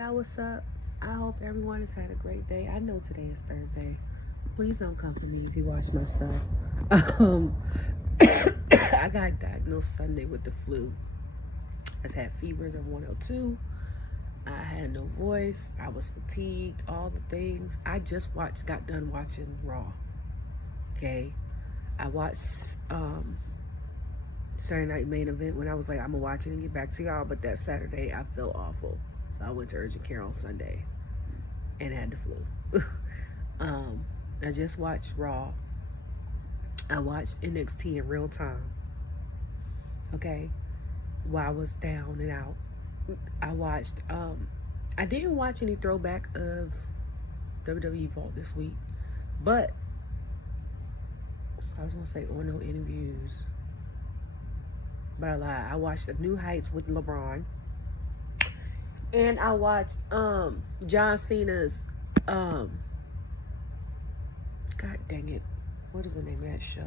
y'all, what's up? I hope everyone has had a great day. I know today is Thursday. Please don't come for me if you watch my stuff. Um, I got diagnosed Sunday with the flu. I had fevers of 102. I had no voice. I was fatigued. All the things. I just got done watching Raw. Okay, I watched Saturday Night Main Event when I was like, I'm gonna watch it and get back to y'all. But that Saturday, I felt awful, so I went to urgent care on Sunday and had the flu. I just watched Raw. I watched NXT in real time. Okay, while I was down and out. I watched. I didn't watch any throwback of WWE Vault this week, but I was gonna say or no interviews, but I lied. I watched The New Heights with LeBron, and I watched John Cena's God dang it, what is the name of that show?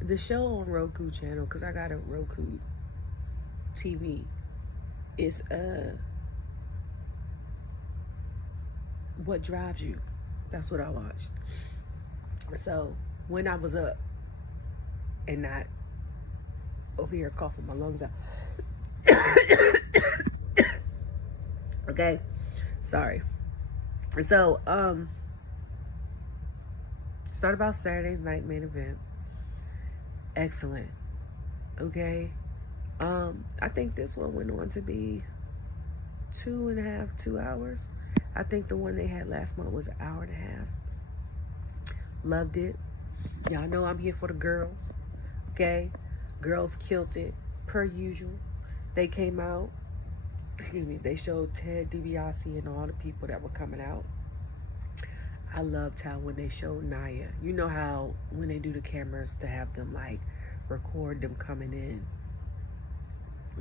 The show on Roku channel, because I got a Roku TV. It's What Drives You. That's what I watched. So when I was up and not over here coughing my lungs out. Okay, sorry. So start about Saturday's night main event. Excellent. Okay, I think this one went on to be 2 hours. I think the one they had last month was an hour and a half. Loved it. Y'all know I'm here for the girls. Okay, girls killed it per usual. They came out. Excuse me. They showed Ted DiBiase and all the people that were coming out. I loved how when they showed Nia, you know how when they do the cameras to have them like record them coming in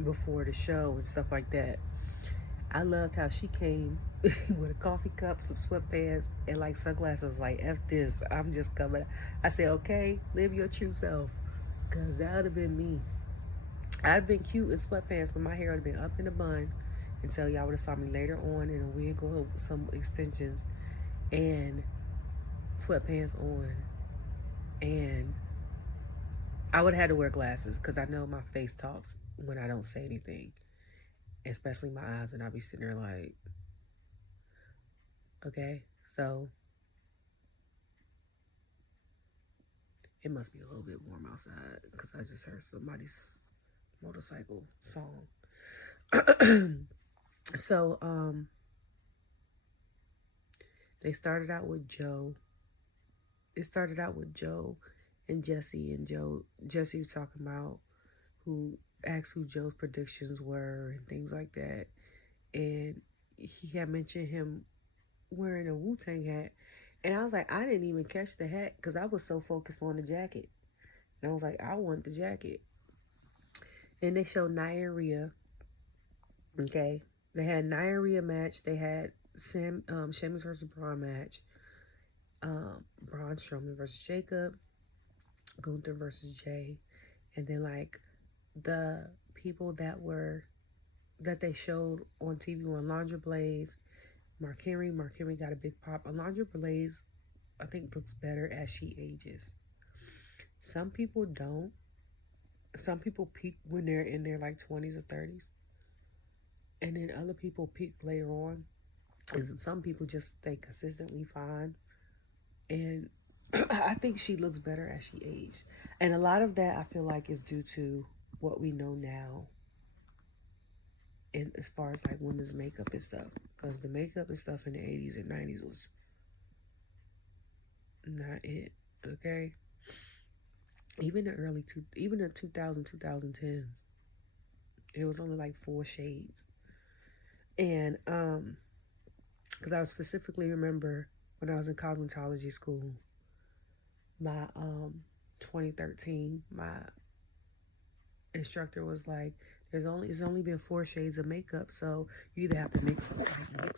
before the show and stuff like that. I loved how she came with a coffee cup, some sweatpants, and like sunglasses. Like, F this, I'm just coming. I said, okay, live your true self, because that would have been me. I'd been cute in sweatpants, but my hair would have been up in a bun until y'all would have saw me later on in a wig or some extensions and sweatpants on. And I would have had to wear glasses because I know my face talks when I don't say anything, especially my eyes, and I'll be sitting there like, okay, so it must be a little bit warm outside because I just heard somebody's motorcycle song. So they started out with Joe. It started out with Joe and Jesse, and Jesse was talking about who asked who Joe's predictions were and things like that. And he had mentioned him wearing a Wu-Tang hat. And I was like, I didn't even catch the hat because I was so focused on the jacket. And I was like, I want the jacket. And they showed Nia and Rhea. Okay. They had Nia and Rhea match. They had Sheamus versus Braun match. Braun Strowman versus Jacob. Gunther versus Jay. And then like the people that they showed on TV were Alundra Blaze, Mark Henry. Mark Henry got a big pop. Alundra Blaze, I think, looks better as she ages. Some people don't. Some people peak when they're in their like 20s or 30s. And then other people peak later on. And some people just stay consistently fine. And I think she looks better as she aged. And a lot of that I feel like is due to what we know now. And as far as like women's makeup and stuff. Because the makeup and stuff in the 80s and 90s was not it. Okay? Even the 2010s, it was only like 4 shades. And because I specifically remember when I was in cosmetology school, my 2013, my instructor was like, it's only been 4 shades of makeup, so you either have to mix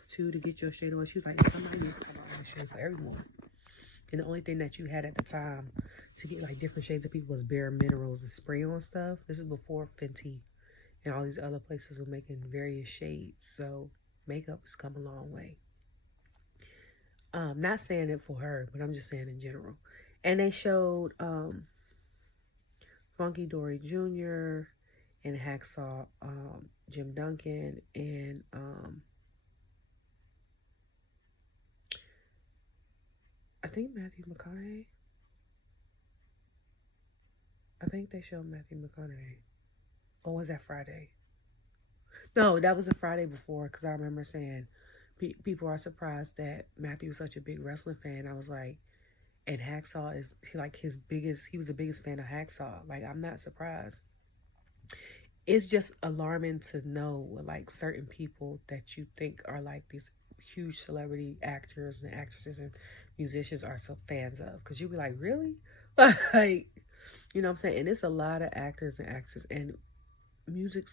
2 to get your shade on. She was like, somebody needs to come out with a shade for everyone. And the only thing that you had at the time to get like different shades of people was Bare Minerals and spray on stuff. This is before Fenty and all these other places were making various shades. So Makeup has come a long way. Not saying it for her, but I'm just saying in general. And they showed Funky Dory Jr. and Hacksaw Jim Duncan and I think Matthew McConaughey. I think they showed Matthew McConaughey. Or was that Friday? No, that was the Friday before, because I remember saying people are surprised that Matthew was such a big wrestling fan. I was like, and Hacksaw is like he was the biggest fan of Hacksaw. Like, I'm not surprised. It's just alarming to know what, like, certain people that you think are like these huge celebrity actors and actresses and musicians are so fans of. Because you'd be like, really? Like, you know what I'm saying? And it's a lot of actors and actresses and music,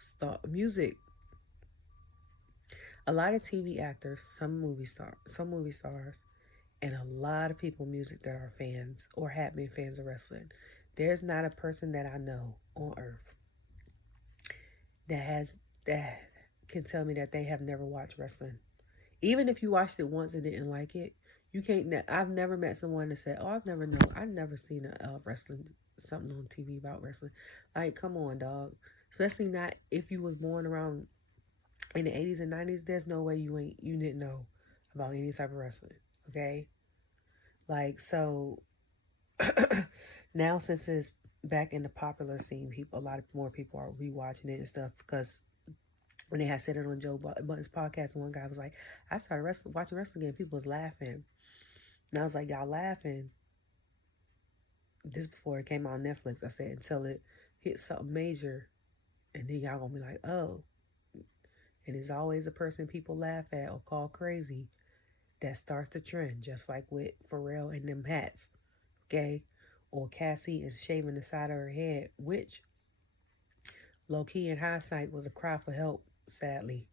a lot of TV actors, some movie stars, and a lot of people music that are fans or have been fans of wrestling. There's not a person that I know on earth that can tell me that they have never watched wrestling. Even if you watched it once and didn't like it, you can't. I've never met someone that said, "Oh, I've never seen a wrestling something on TV about wrestling." Like, come on, dog. Especially not if you was born around in the 80s and 90s. There's no way you didn't know about any type of wrestling. Okay, like, so now since it's back in the popular scene, a lot of more people are rewatching it and stuff, because when they had said it on Joe Budden's podcast, one guy was like, I started watching wrestling again. People was laughing. And I was like, y'all laughing? This before it came on Netflix. I said, until it hits something major. And then y'all gonna be like, oh. And it's always a person people laugh at or call crazy that starts the trend. Just like with Pharrell and them hats. Okay? Or Cassie is shaving the side of her head. Which, low-key in hindsight, was a cry for help, sadly.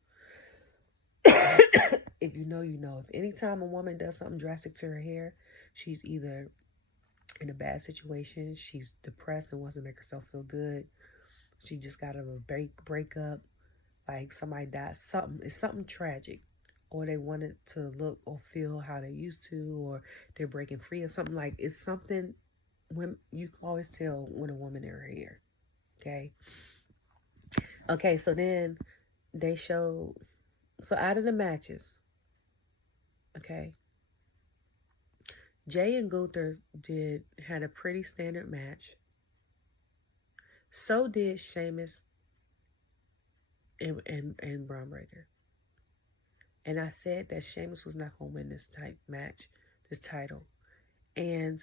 If you know, you know. If anytime a woman does something drastic to her hair, she's either in a bad situation, she's depressed and wants to make herself feel good, she just got a breakup, like somebody died, it's something tragic, or they wanted to look or feel how they used to, or they're breaking free or something. Like, it's something when you can always tell when a woman in her hair. Okay, so then they showed, so out of the matches, okay, Jay and Gunther had a pretty standard match. So did Sheamus and Braun Breaker. And I said that Sheamus was not going to win this title. And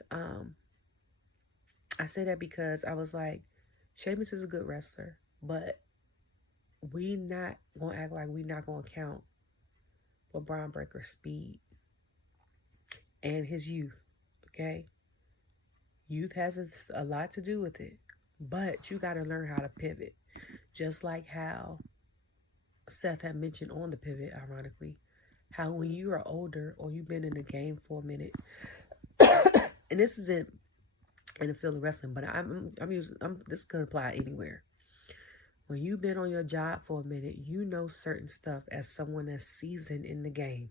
I said that because I was like, Sheamus is a good wrestler, but we not going to act like we not going to count for Braun Breaker's speed and his youth, okay? Youth has a lot to do with it, but you got to learn how to pivot. Just like how Seth had mentioned on the pivot, ironically, how when you are older or you've been in the game for a minute, and this isn't in the field of wrestling, but this could apply anywhere. When you've been on your job for a minute, you know certain stuff as someone that's seasoned in the game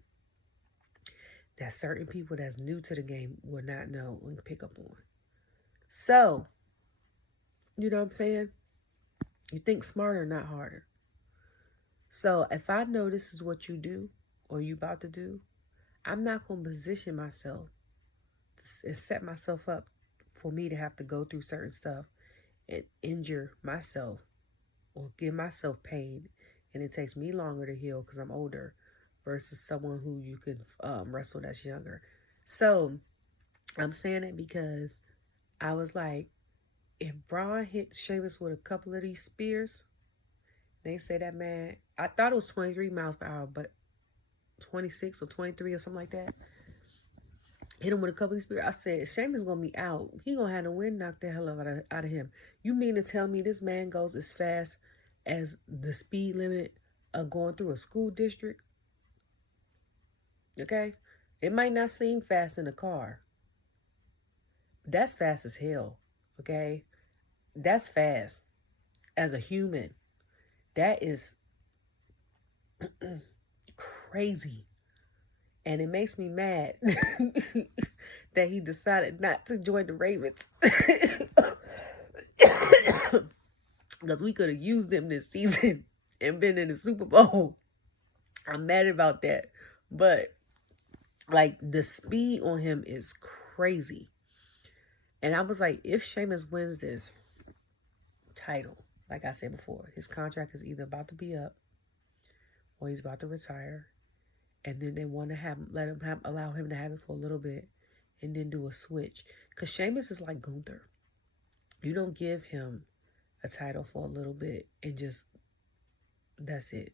that certain people that's new to the game will not know and pick up on. So, you know what I'm saying? You think smarter, not harder. So if I know this is what you do or you about to do, I'm not going to position myself and set myself up for me to have to go through certain stuff and injure myself or give myself pain, and it takes me longer to heal because I'm older versus someone who you could wrestle that's younger. So I'm saying it because I was like, if Braun hit Sheamus with a couple of these spears, they say that man, I thought it was 23 miles per hour, but 26 or 23 or something like that. Hit him with a couple of these spears. I said, Sheamus going to be out. He going to have the wind knocked the hell out of him. You mean to tell me this man goes as fast as the speed limit of going through a school district? Okay? It might not seem fast in a car. But that's fast as hell. Okay? That's fast. As a human. That is crazy. And it makes me mad that he decided not to join the Ravens. Because we could have used him this season and been in the Super Bowl. I'm mad about that. But, like, the speed on him is crazy. And I was like, if Sheamus wins this title, like I said before, his contract is either about to be up or he's about to retire. And then they want to allow him to have it for a little bit and then do a switch. Because Sheamus is like Gunther. You don't give him a title for a little bit and just, that's it.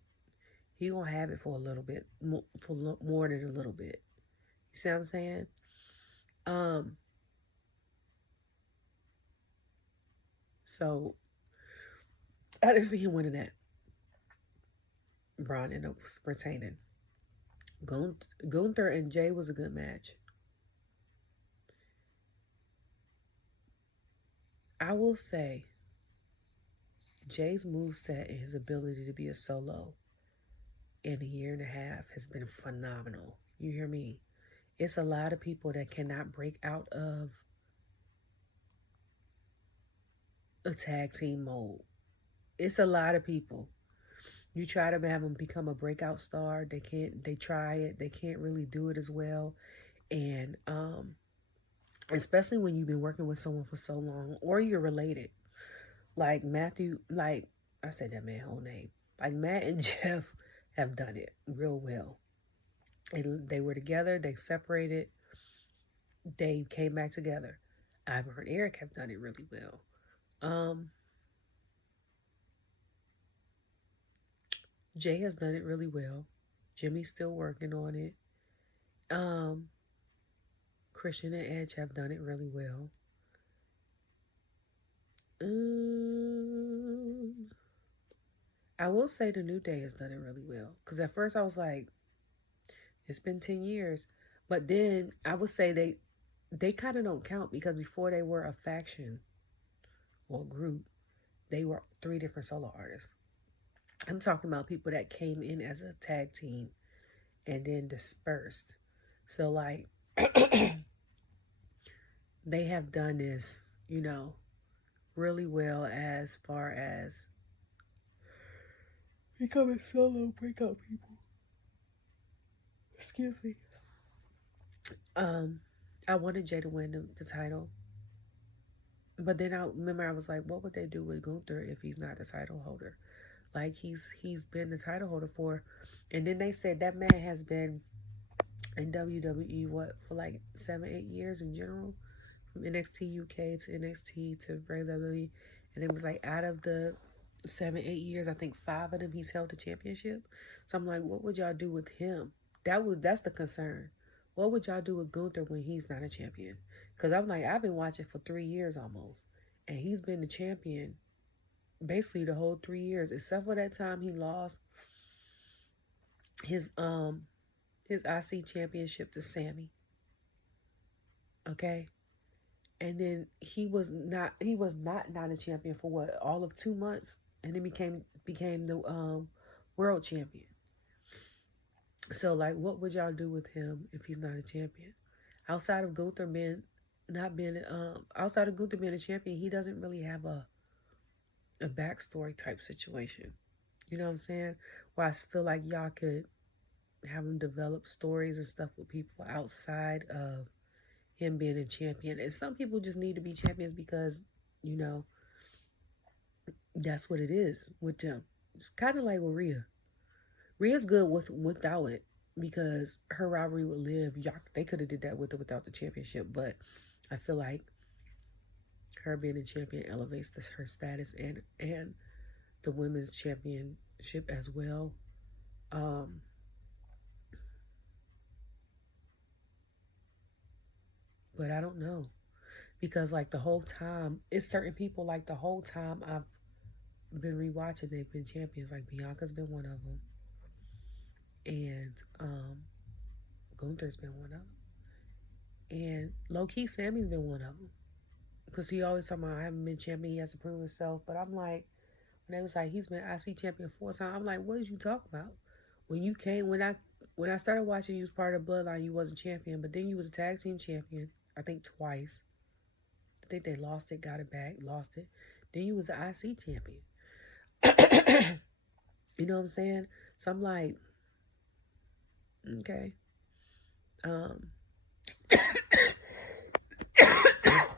He gonna have it for a little bit, for more than a little bit. You see what I'm saying? So I didn't see him winning that. Braun ended up retaining. Gunther and Jay was a good match. I will say, Jay's moveset and his ability to be a solo in a year and a half has been phenomenal. You hear me? It's a lot of people that cannot break out of a tag team mode. It's a lot of people. You try to have them become a breakout star, they can't. They try it, they can't really do it as well. And especially when you've been working with someone for so long, or you're related. Like Matthew, like I said that man's whole name. Like Matt and Jeff have done it real well. And they were together, they separated, they came back together. Ivar and Eric have done it really well. Jay has done it really well. Jimmy's still working on it. Christian and Edge have done it really well. I will say the New Day has done it really well. Because at first I was like, it's been 10 years. But then I would say they kind of don't count, because before they were a faction or group, they were 3 different solo artists. I'm talking about people that came in as a tag team and then dispersed. So, like, they have done this, you know, really well as far as becoming solo breakout people. Excuse me. I wanted Jay to win the title. But then I remember I was like, what would they do with Gunther if he's not the title holder? Like, he's been the title holder for, and then they said that man has been in WWE for like 7-8 years in general, from NXT UK to NXT to WWE, and it was like out of the 7-8 years, I think 5 of them he's held the championship. So I'm like, what would y'all do with him? That's the concern. What would y'all do with Gunther when he's not a champion? Because I'm like, I've been watching for 3 years almost, and he's been the champion basically the whole 3 years, except for that time he lost his IC championship to Sami. Okay? And then he was not a champion for what, all of 2 months, and then became the world champion. So, like, what would y'all do with him if he's not a champion? Outside of Gunther being a champion, he doesn't really have a backstory type situation. You know what I'm saying? Where I feel like y'all could have him develop stories and stuff with people outside of him being a champion. And some people just need to be champions because, you know, that's what it is with them. It's kind of like with Rhea. Rhea's good without it, because her rivalry with Liv, they could have did that with her without the championship. But I feel like her being a champion elevates her status and the women's championship as well. But I don't know, because like the whole time, it's certain people, like the whole time I've been rewatching, they've been champions. Like Bianca's been one of them, and Gunther's been one of them, and low-key Sami's been one of them, because he always talking about, I haven't been champion, he has to prove himself. But I'm like, when they was like, he's been IC champion 4 times, I'm like, what did you talk about? When when I started watching, you was part of the Bloodline. You wasn't champion, but then you was a tag team champion. I think twice. I think they lost it, got it back, lost it. Then you was the IC champion. You know what I'm saying? So I'm like, okay.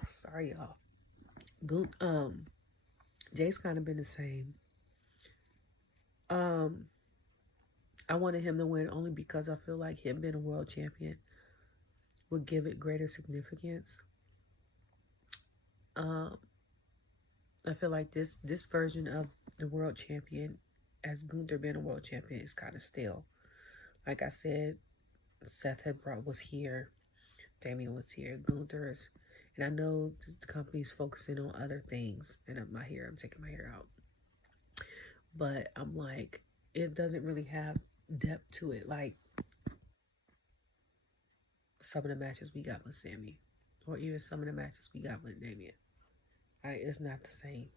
Sorry, y'all. Jay's kind of been the same. I wanted him to win only because I feel like him being a world champion would give it greater significance. I feel like this version of the world champion, as Gunther being a world champion, is kind of stale. Like I said, Seth was here, Damien was here, Gunther's, and I know the company's focusing on other things. And I'm taking my hair out, but I'm like, it doesn't really have depth to it, like some of the matches we got with Sami, or even some of the matches we got with Damien. It's not the same.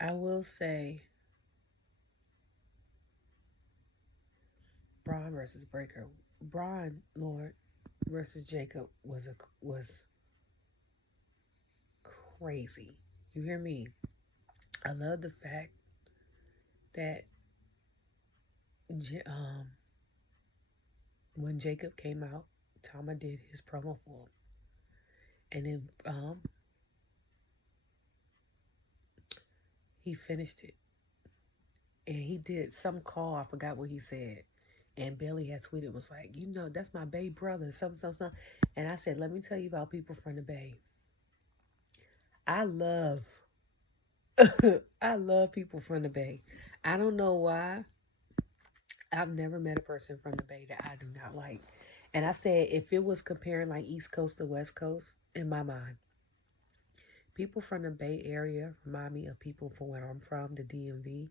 I will say Braun versus Breaker. Braun Lord versus Jacob was crazy. You hear me? I love the fact that when Jacob came out, Tama did his promo for him. And then he finished it. And he did some call, I forgot what he said. And Bayley had tweeted, was like, you know, that's my Bay brother, something. And I said, let me tell you about people from the Bay. I love people from the Bay. I don't know why. I've never met a person from the Bay that I do not like. And I said, if it was comparing like East Coast to West Coast, in my mind, people from the Bay Area remind me of people from where I'm from, the DMV,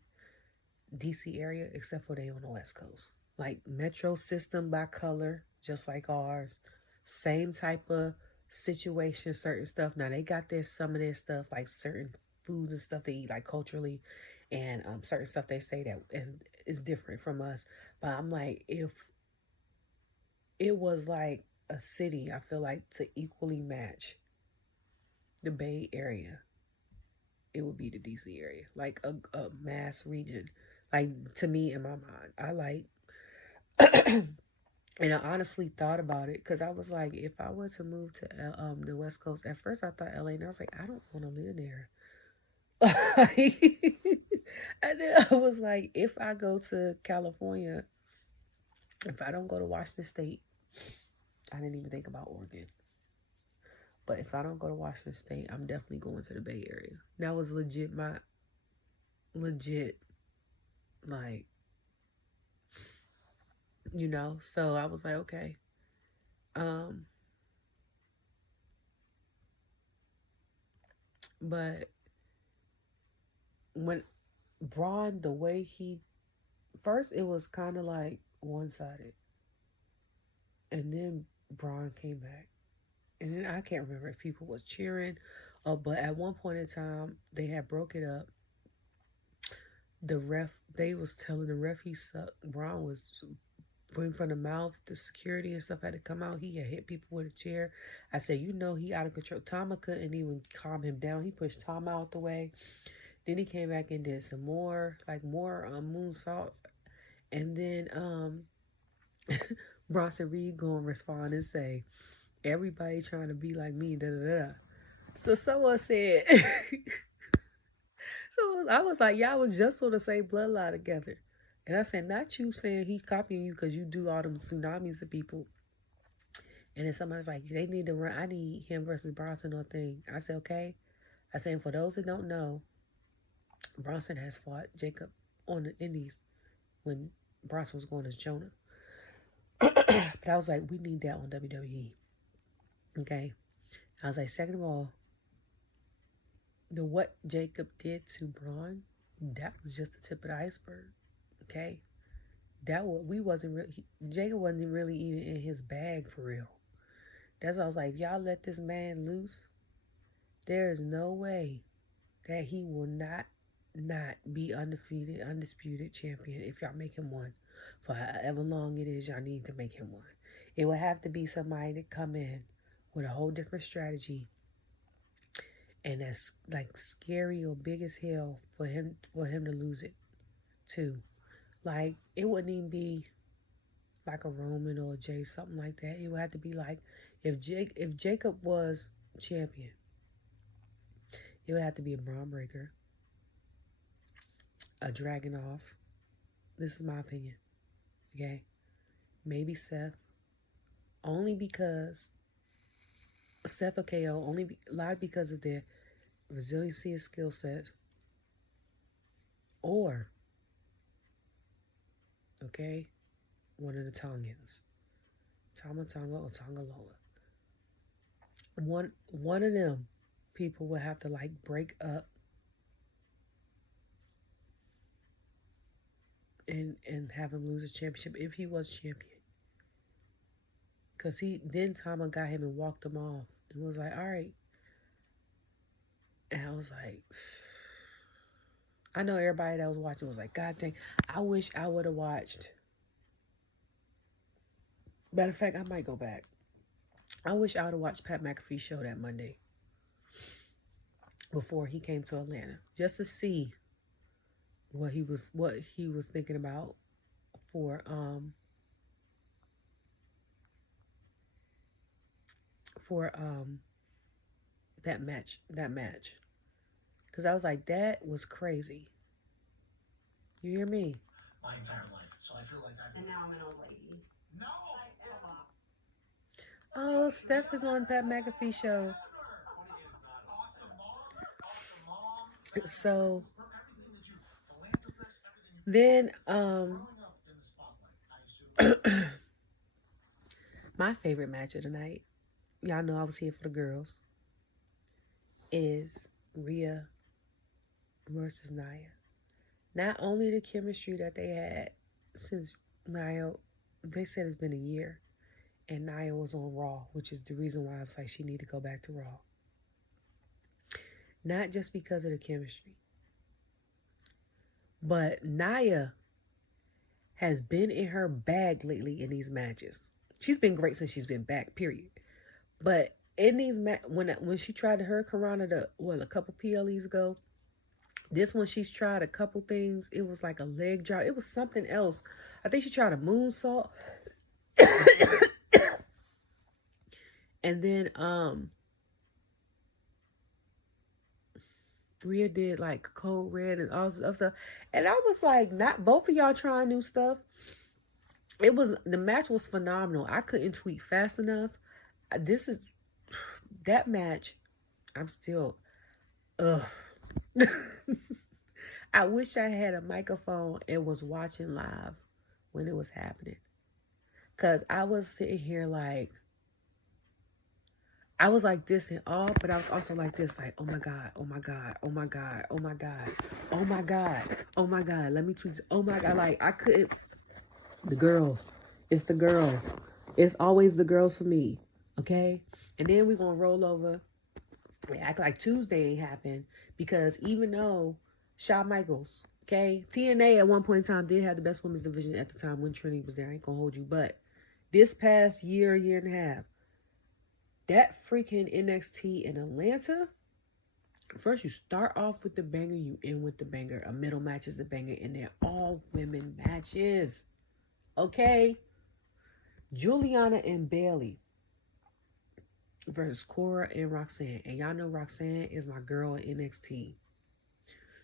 DC area, except for they on the West Coast. Like metro system by color, just like ours. Same type of situation, certain stuff. Now they got some of their stuff, like certain foods and stuff they eat, like culturally, and certain stuff they say that is different from us. But I'm like, if it was like a city, I feel like to equally match the Bay Area, it would be the DC area, like a mass region. Like, to me, in my mind, I like, and I honestly thought about it, because I was like, if I were to move to the West Coast, at first I thought LA, and I was like, I don't want to live there. And then I was like, if I go to California, if I don't go to Washington State, I didn't even think about Oregon. But if I don't go to Washington State, I'm definitely going to the Bay Area. That was legit, like, you know, so I was like, okay. But when Braun, the way first it was kind of like one-sided. And then Braun came back. And then I can't remember if people was cheering, but at one point in time, they had broke it up. The ref, they was telling the ref he sucked. Braun was going from the mouth, the security and stuff had to come out. He had hit people with a chair. I said, you know, he out of control. Tama couldn't even calm him down. He pushed Tama out the way. Then he came back and did some more moonsaults. And then Bronson Reed gonna respond and say, everybody trying to be like me, da da da. So someone said, so I was like, y'all was just on the same bloodline together. And I said, not you saying he copying you because you do all them tsunamis of people. And then somebody's like, they need to run. I need him versus Bronson on thing. I said, okay. I said, for those that don't know, Bronson has fought Jacob on the Indies when Bronson was going as Jonah. But I was like, we need that on WWE. Okay. I was like, second of all, what Jacob did to Braun, that was just the tip of the iceberg. Okay. Jacob wasn't really even in his bag for real. That's why I was like, if y'all let this man loose, there is no way that he will not be undisputed champion if y'all make him one. For however long it is y'all need to make him one. It will have to be somebody that come in with a whole different strategy. And that's like scary or big as hell for him to lose it too. Like, it wouldn't even be like a Roman or a Jay, something like that. It would have to be like if Jacob was champion, it would have to be a Braun Breaker, a Dragunov. This is my opinion. Okay? Maybe Seth. Only because Seth or KO, a lot because of their resiliency and skill set. Or, okay, one of the Tongans. Tama Tonga or Tonga Lola. One of them people will have to like break up and have him lose his championship if he was champion. Because then Tama got him and walked him off. And was like, all right. And I was like, I know everybody that was watching was like, God dang, I wish I would have watched. Matter of fact, I might go back. I wish I would have watched Pat McAfee show that Monday before he came to Atlanta, just to see what he was thinking about for that match. Because I was like, that was crazy. You hear me? My entire life. So I feel like And now I'm an old lady. No! Oh, Steph is on Pat McAfee show. So then my favorite match of the night, y'all know I was here for the girls, is Rhea versus Nia. Not only the chemistry that they had since Nia, they said it's been a year, and Nia was on Raw, which is the reason why I was like, she need to go back to Raw. Not just because of the chemistry, but Nia has been in her bag lately in these matches. She's been great since she's been back, period. But in these when she tried to Hurricane a couple PLEs ago, this one she's tried a couple things. It was like a leg drop. It was something else. I think she tried a moonsault. And then Rhea did like Code Red and all this stuff. And I was like, not both of y'all trying new stuff. The match was phenomenal. I couldn't tweet fast enough. That match, I'm still, I wish I had a microphone and was watching live when it was happening. Because I was sitting here like, I was like this and all, but I was also like this, like, oh my God, oh my God, oh my God, oh my God, oh my God, oh my God, let me tweet, oh my God, like, I couldn't, the girls, it's the girls, it's always the girls for me, okay? And then we're going to roll over and act like Tuesday ain't happened, because even though Shawn Michaels, okay, TNA at one point in time did have the best women's division at the time when Trinity was there, I ain't going to hold you, but this past year and a half, that freaking NXT in Atlanta, first you start off with the banger, you end with the banger. A middle match is the banger, and they're all women matches. Okay? Juliana and Bayley versus Cora and Roxanne. And y'all know Roxanne is my girl in NXT.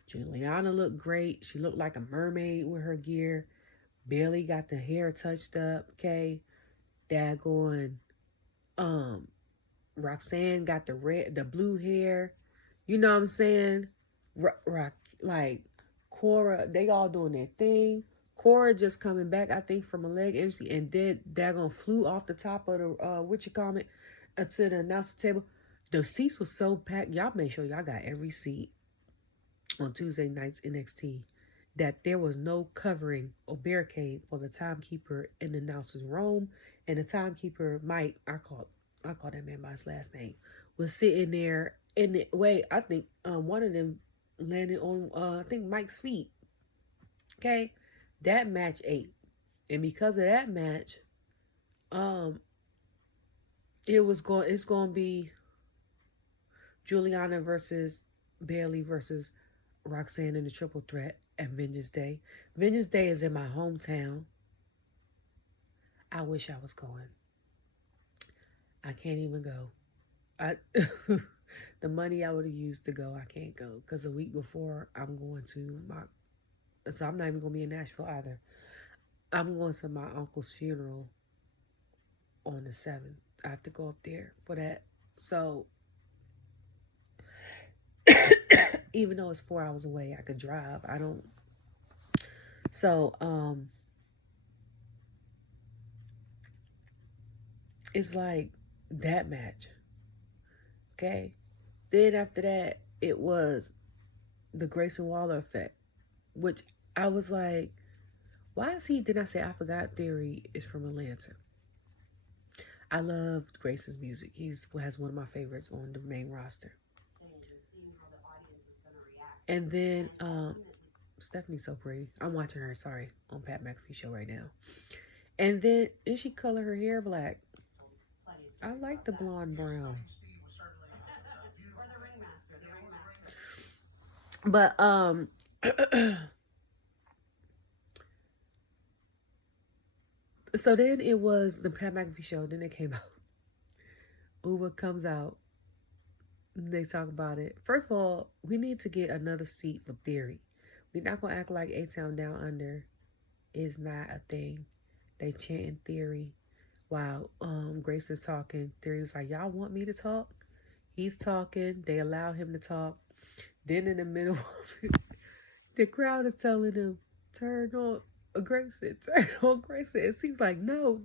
Juliana looked great. She looked like a mermaid with her gear. Bayley got the hair touched up. Okay? Daggone. Roxanne got the blue hair. You know what I'm saying? Like Cora, they all doing their thing. Cora just coming back, I think, from a leg injury, and then daggone flew off the top of the to the announcer table. The seats were so packed. Y'all make sure y'all got every seat on Tuesday night's NXT. That there was no covering or barricade for the timekeeper in the announcer's room, and the timekeeper Mike, I call that man by his last name, was sitting there in the way. I think one of them landed on, I think, Mike's feet. Okay? That match ate. And because of that match, it's going to be Juliana versus Bayley versus Roxanne in the triple threat at Vengeance Day. Vengeance Day is in my hometown. I wish I was going. I can't even go. The money I would have used to go, I can't go because the week before I'm going to so I'm not even going to be in Nashville either. I'm going to my uncle's funeral on the 7th. I have to go up there for that. So even though it's 4 hours away, I could drive. I don't. So it's like that match. Okay. Then after that, it was the Grayson Waller effect, which I was like, why is he? Then I say I forgot Theory is from Atlanta. I loved Grayson's music. He has one of my favorites on the main roster. And then Stephanie's so pretty. I'm watching her, sorry, on Pat McAfee Show right now. And then did she color her hair black? I like the blonde brown. But so then it was the Pat McAfee Show. Then it came out. Uber comes out. They talk about it. First of all, we need to get another seat for Theory. We're not gonna act like A-Town Down Under is not a thing. They chanting Theory while Grace is talking. Theory was like, y'all want me to talk? He's talking. They allow him to talk. Then in the middle of it, the crowd is telling him, turn on Grayson. Turn on Grayson. It seems like, no.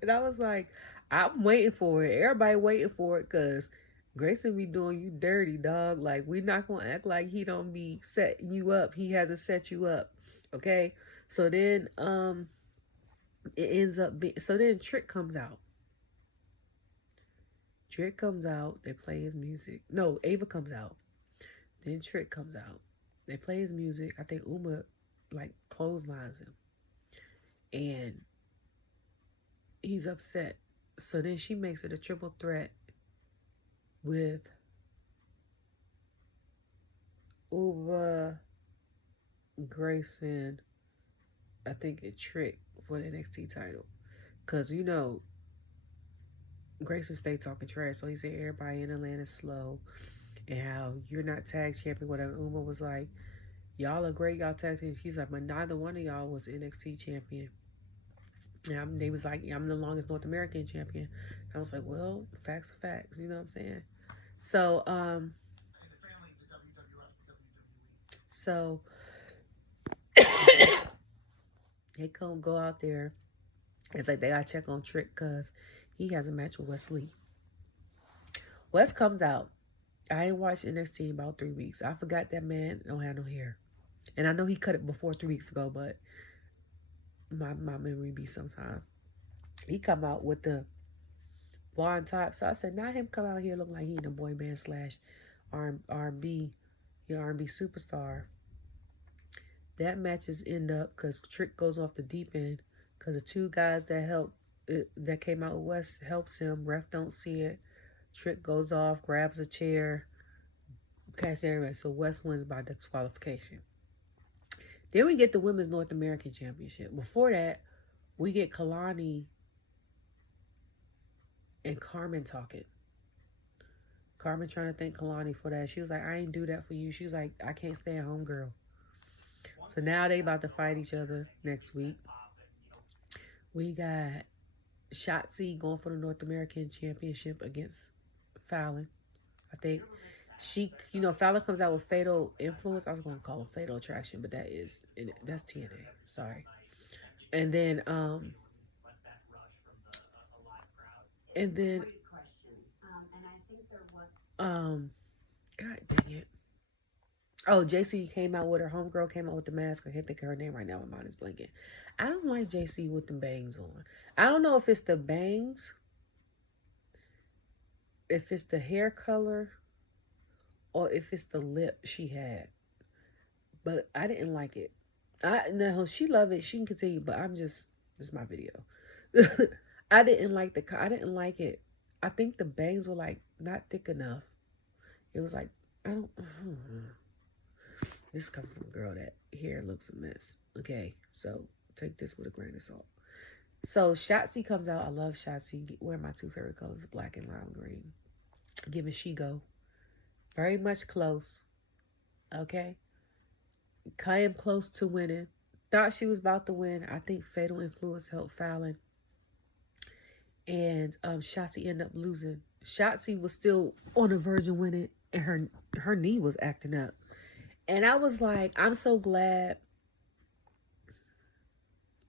And I was like, I'm waiting for it. Everybody waiting for it because Grayson be doing you dirty, dog. Like, we not going to act like he don't be setting you up. He hasn't set you up. Okay? So then, it ends up being, so then Trick comes out. Trick comes out. They play his music. No, Ava comes out. Then Trick comes out. They play his music. I think Uma, like, clotheslines him. And he's upset. So then she makes it a triple threat with Uva, Grayson, I think a Trick for the NXT title. Because, you know, Grayson stayed talking trash. So he said everybody in Atlanta's slow. And how you're not tag champion, whatever. Uma was like, y'all are great, y'all tag team. He's like, but neither one of y'all was NXT champion. And they was like, I'm the longest North American champion. And I was like, well, facts are facts. You know what I'm saying? So, so they go out there. It's like they gotta check on Trick because he has a match with Wesley. Wes comes out. I ain't watched NXT in about 3 weeks. I forgot that man don't have no hair. And I know he cut it before 3 weeks ago, but my memory be sometime. He come out with the blonde top. So I said, not him come out here looking like he in a boy band / R&B, R&B superstar. That matches end up because Trick goes off the deep end because the two guys that came out with West helps him. Ref don't see it. Trick goes off, grabs a chair, catch everybody. So West wins by disqualification. Then we get the Women's North American Championship. Before that, we get Kalani and Carmen talking. Carmen trying to thank Kalani for that. She was like, I ain't do that for you. She was like, I can't stay at home, girl. So now they about to fight each other next week. We got Shotzi going for the North American Championship against Fallon. I think Fallon comes out with Fatal Influence. I was going to call it Fatal Attraction, but that's TNA. Sorry. And then, God dang it. Oh, JC came out with her homegirl, came out with the mask. I can't think of her name right now. My mind is blanking. I don't like JC with the bangs on. I don't know if it's the bangs, if it's the hair color, or if it's the lip she had. But I didn't like it. I no, she loved it. She can continue, but this is my video. I didn't like I didn't like it. I think the bangs were like not thick enough. It was like I don't. This comes from a girl that hair looks a mess. Okay, so take this with a grain of salt. So Shotzi comes out. I love Shotzi. Wearing my two favorite colors, black and lime green. Giving she go. Very much close. Okay. Came close to winning. Thought she was about to win. I think Fatal Influence helped Fallon. And Shotzi ended up losing. Shotzi was still on the verge of winning, and her knee was acting up. And I was like, I'm so glad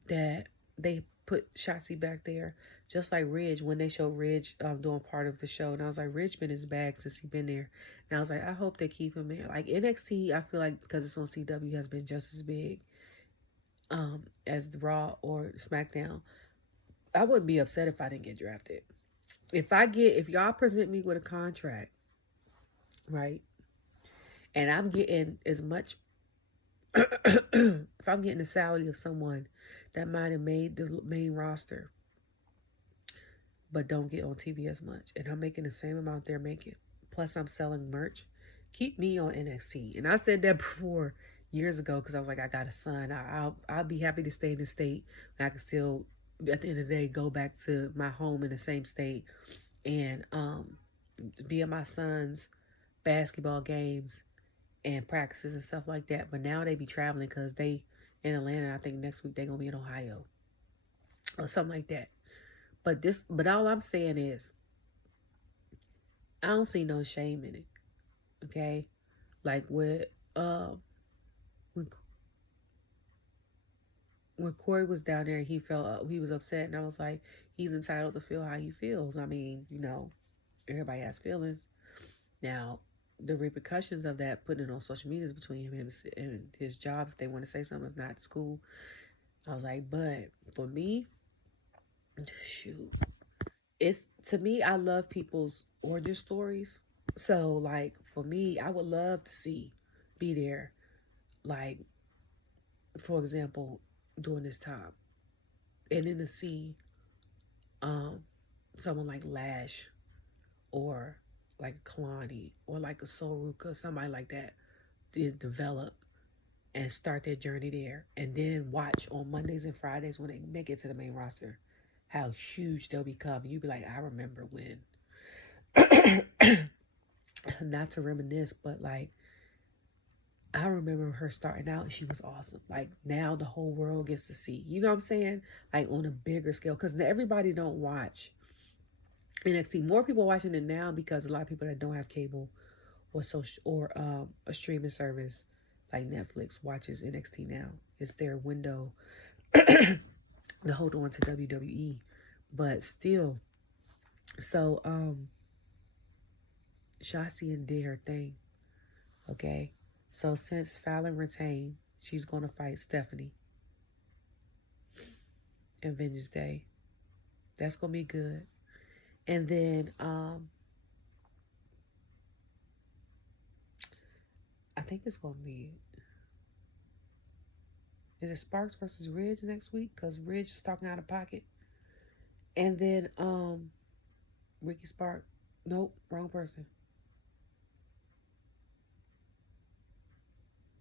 that they put Shotzi back there. Just like Ridge, when they showed Ridge doing part of the show. And I was like, Ridge been his bag since he been there. And I was like, I hope they keep him there. Like NXT, I feel like because it's on CW, has been just as big as the Raw or SmackDown. I wouldn't be upset if I didn't get drafted. If y'all present me with a contract, right? And I'm getting as much, if I'm getting the salary of someone that might have made the main roster, but don't get on TV as much, and I'm making the same amount they're making, plus I'm selling merch, keep me on NXT. And I said that before, years ago, because I was like, I got a son. I'll be happy to stay in the state. I can still, at the end of the day, go back to my home in the same state and be at my son's basketball games and practices and stuff like that. But now they be traveling because they in Atlanta. I think next week they're gonna be in Ohio or something like that. But all I'm saying is, I don't see no shame in it. Okay, like when Corey was down there, he was upset, and I was like, he's entitled to feel how he feels. I mean, everybody has feelings. Now, the repercussions of that, putting it on social media, is between him and his job. If they want to say something, if not school. I was like, but for me, shoot, to me, I love people's origin stories. So, like, for me, I would love to be there, like, for example, during this time, and then to see someone like Lash or like Kalani or like a Soruka, somebody like that, did develop and start their journey there, and then watch on Mondays and Fridays when they make it to the main roster how huge they'll become. You'd be like, I remember when. Not to reminisce, but like, I remember her starting out and she was awesome. Like, now the whole world gets to see. You know what I'm saying? Like, on a bigger scale. Because everybody don't watch NXT. More people watching it now because a lot of people that don't have cable or a streaming service like Netflix watches NXT now. It's their window to hold on to WWE. But still, so Shotzi did her thing. Okay? So since Fallon retained, she's going to fight Stephanie in Vengeance Day. That's going to be good. And then I think it's going to be, is it Sparks versus Ridge next week? Because Ridge is talking out of pocket. And then Ricky Spark. Nope, wrong person.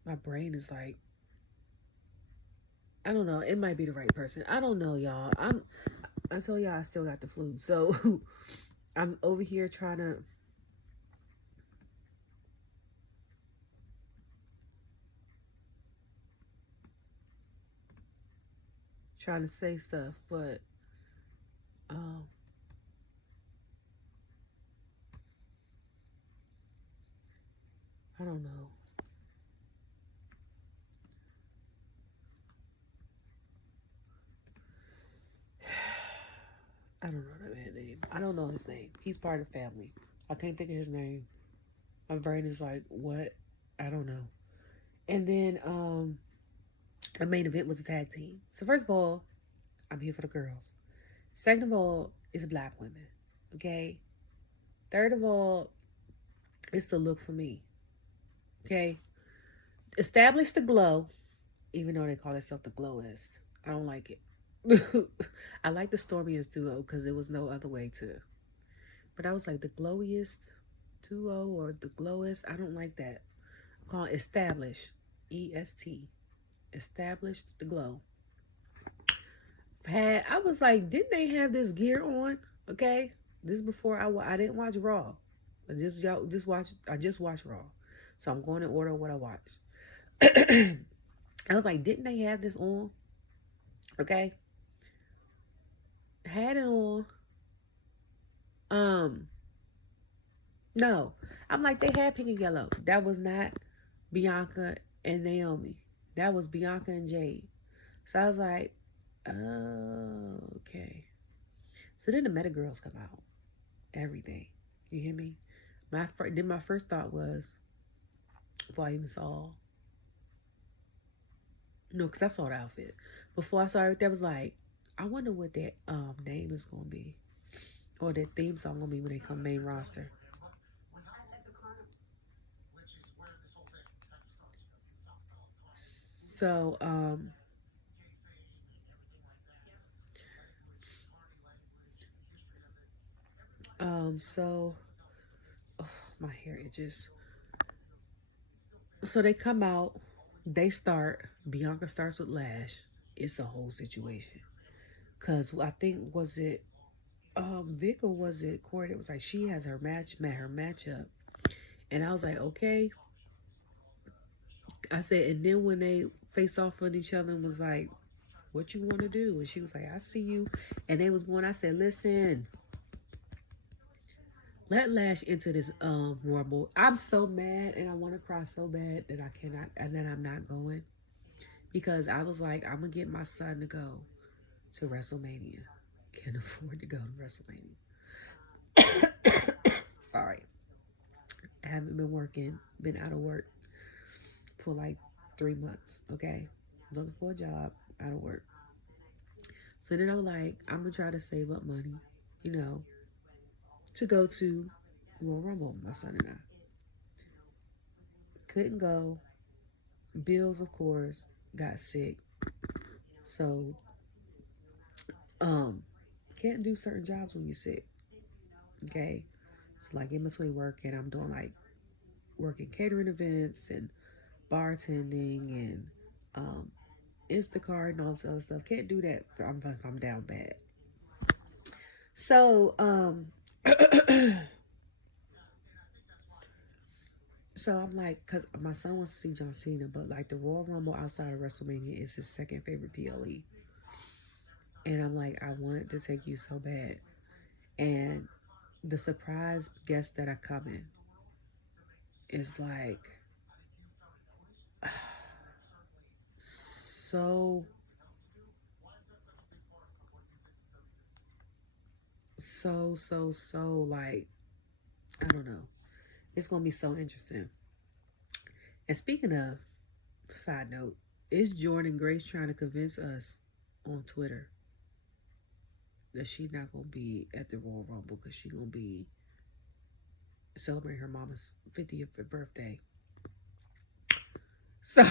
My brain is like, I don't know. It might be the right person. I don't know, y'all. I told y'all I still got the flu. So I'm over here trying to say stuff, but I don't know. I don't know that man's name. I don't know his name. He's part of the family. I can't think of his name. My brain is like, what? I don't know. And then the main event was a tag team. So first of all, I'm here for the girls. Second of all, it's black women. Okay? Third of all, it's the look for me. Okay, establish the glow, even though they call themselves the glowist. I don't like it. I like the Stormiest duo because there was no other way to. But I was like the glowiest duo or the glowist. I don't like that. I'm calling establish, EST, establish the glow. I was like, didn't they have this gear on? Okay, this before I didn't watch Raw. I just watched Raw, so I'm going to order what I watched. I was like, didn't they have this on? Okay, had it on. Um, no, I'm like they had pink and yellow. That was not Bianca and Naomi. That was Bianca and Jade. So I was like, oh, okay. So then the Meta Girls come out. Everything. You hear me? My first thought was before I even saw no, because I saw the outfit. Before I saw it, that was like, I wonder what that name is gonna be. Or that theme song gonna be when they come main roster. So, so oh, my hair itches. So they come out, they start. Bianca starts with Lash. It's a whole situation. Cause I think was it Vic or was it Corey that was like she has met her matchup. And I was like, okay. I said, and then when they faced off with each other and was like, what you want to do? And she was like, I see you. And they was going, I said, listen, let Lash into this Rumble. I'm so mad and I want to cry so bad that I cannot, and then I'm not going. Because I was like, I'm going to get my son to go to WrestleMania. Can't afford to go to WrestleMania. Sorry. I haven't been working, been out of work for like 3 months, okay? Looking for a job, out of work. So then I'm like, I'm gonna try to save up money, you know, to go to Royal Rumble, my son and I. Couldn't go. Bills, of course, got sick. So, um, can't do certain jobs when you're sick. Okay. So like in between work and I'm doing like working catering events and bartending and Instacart and all this other stuff. Can't do that if I'm down bad. So, so I'm like, because my son wants to see John Cena, but like the Royal Rumble outside of WrestleMania is his second favorite PLE. And I'm like, I wanted to take you so bad. And the surprise guests that are coming is like so, so like, I don't know. It's going to be so interesting. And speaking of, side note, is Jordan Grace trying to convince us on Twitter that she's not gonna be at the Royal Rumble because she's gonna be celebrating her mama's 50th birthday. So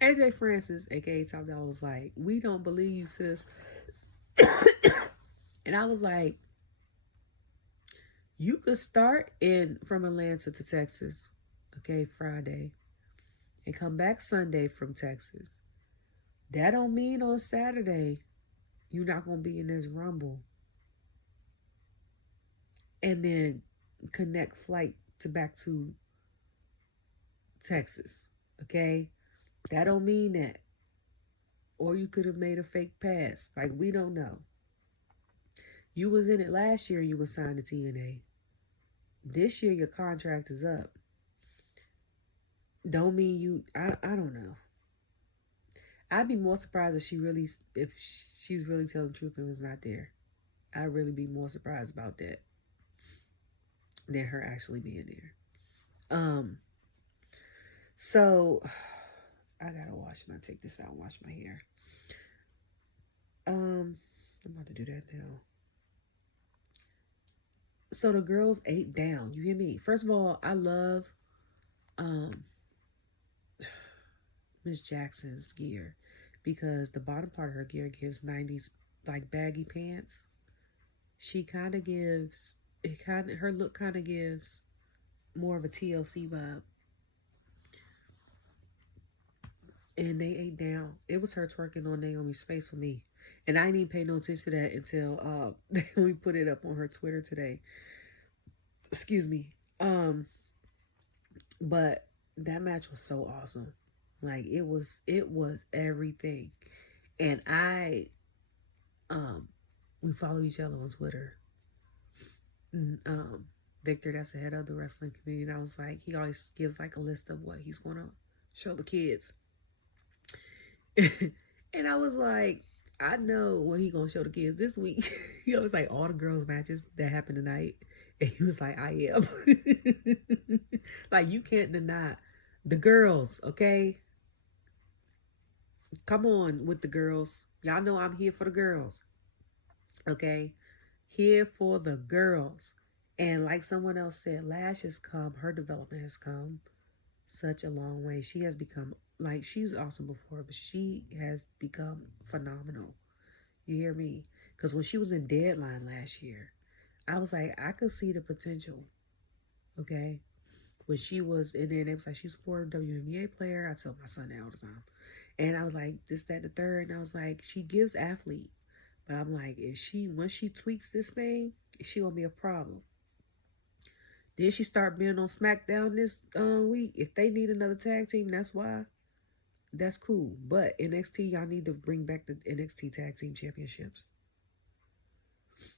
AJ Francis, aka Top Dog, was like, "We don't believe you, sis." And I was like, "You could start in from Atlanta to Texas, okay, Friday, and come back Sunday from Texas. That don't mean on Saturday you're not gonna be in this Rumble, and then connect flight to back to Texas, okay? That don't mean that. Or you could have made a fake pass. Like, we don't know. You was in it last year, you was signed to TNA. This year your contract is up. Don't mean you I don't know. I'd be more surprised if she was really telling the truth and was not there. I'd really be more surprised about that than her actually being there. So I gotta take this out and wash my hair. I'm about to do that now. So the girls ate down. You hear me? First of all, I love um Miss Jackson's gear, because the bottom part of her gear gives 90s like baggy pants. She kind of gives her look kind of gives more of a TLC vibe. And they ate down. It was her twerking on Naomi's face for me. And I didn't even pay no attention to that until we put it up on her Twitter today. Excuse me. But that match was so awesome. Like it was everything. And we follow each other on Twitter. And, Victor, that's the head of the wrestling community. And I was like, he always gives like a list of what he's gonna show the kids. And I was like, I know what he gonna show the kids this week. He was like all the girls matches that happened tonight. And he was like, I am. Like you can't deny the girls, okay? Come on with the girls. Y'all know I'm here for the girls. Okay? Here for the girls. And like someone else said, Lash has come, her development has come such a long way. She has become, like, she's awesome before, but she has become phenomenal. You hear me? Because when she was in Deadline last year, I was like, I could see the potential. Okay? When she was in there, it was like, she's a former WNBA player. I tell my son that all the time. And I was like, this, that, the third. And I was like, she gives athlete. But I'm like, once she tweaks this thing, she gonna be a problem. Then she start being on SmackDown this week. If they need another tag team, that's why. That's cool. But NXT, y'all need to bring back the NXT Tag Team Championships.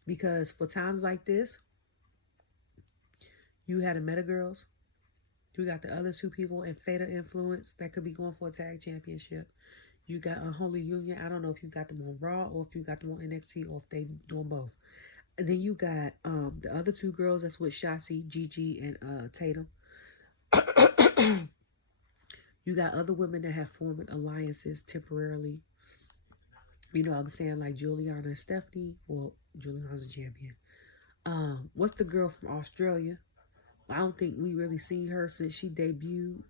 Because for times like this, you had the Meta Girls. You got the other two people in Fatal Influence that could be going for a tag championship. You got Unholy Union. I don't know if you got them on Raw or if you got them on NXT or if they doing both. And then you got the other two girls that's with Shotzi, Gigi, and Tatum. You got other women that have formed alliances temporarily. You know what I'm saying? Like Juliana and Stephanie. Well, Juliana's a champion. What's the girl from Australia? I don't think we really seen her since she debuted.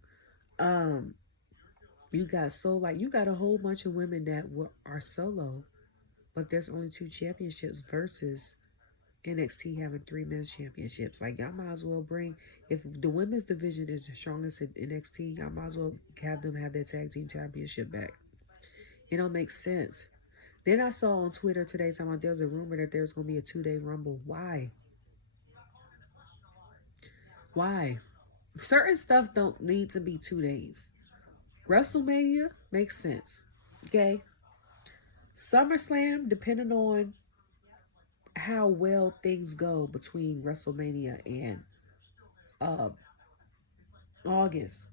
You got a whole bunch of women that are solo, but there's only 2 championships versus NXT having 3 men's championships. Like, y'all might as well bring, if the women's division is the strongest in NXT, y'all might as well have them have their tag team championship back. It don't make sense. Then I saw on Twitter today talking there was a rumor that there's going to be a 2-day Rumble. Why? Why? Certain stuff don't need to be 2 days. WrestleMania makes sense. Okay? SummerSlam, depending on how well things go between WrestleMania and August,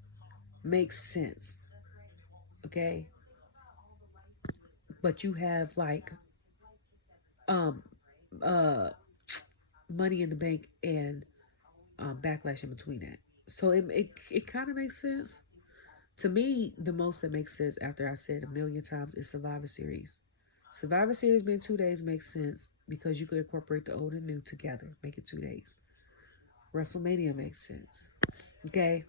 makes sense. Okay? But you have like Money in the Bank and Backlash in between that. So it kind of makes sense. To me, the most that makes sense after I said a million times is Survivor Series. Survivor Series being 2 days makes sense because you could incorporate the old and new together. Make it 2 days. WrestleMania makes sense. Okay.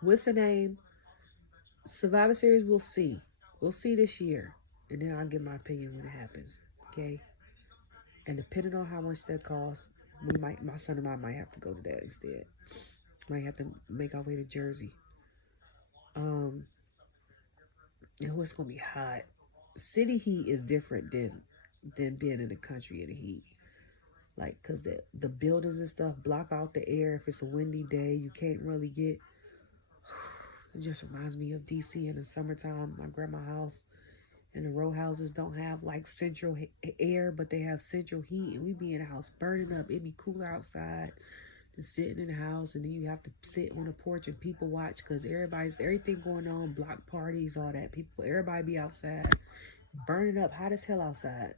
What's the name? Survivor Series, we'll see. We'll see this year. And then I'll give my opinion when it happens. Okay. And depending on how much that costs, my son and I might have to go to that instead. Might have to make our way to Jersey. And it's gonna be hot. City heat is different than being in the country in the heat. Like, cause the buildings and stuff block out the air. If it's a windy day, you can't really get. It just reminds me of DC in the summertime. My grandma's house and the row houses don't have like central air, but they have central heat, and we be in the house burning up. It'd be cooler outside than sitting in the house, and then you have to sit on the porch and people watch because everything going on, block parties, all that. Everybody be outside burning up, hot as hell outside.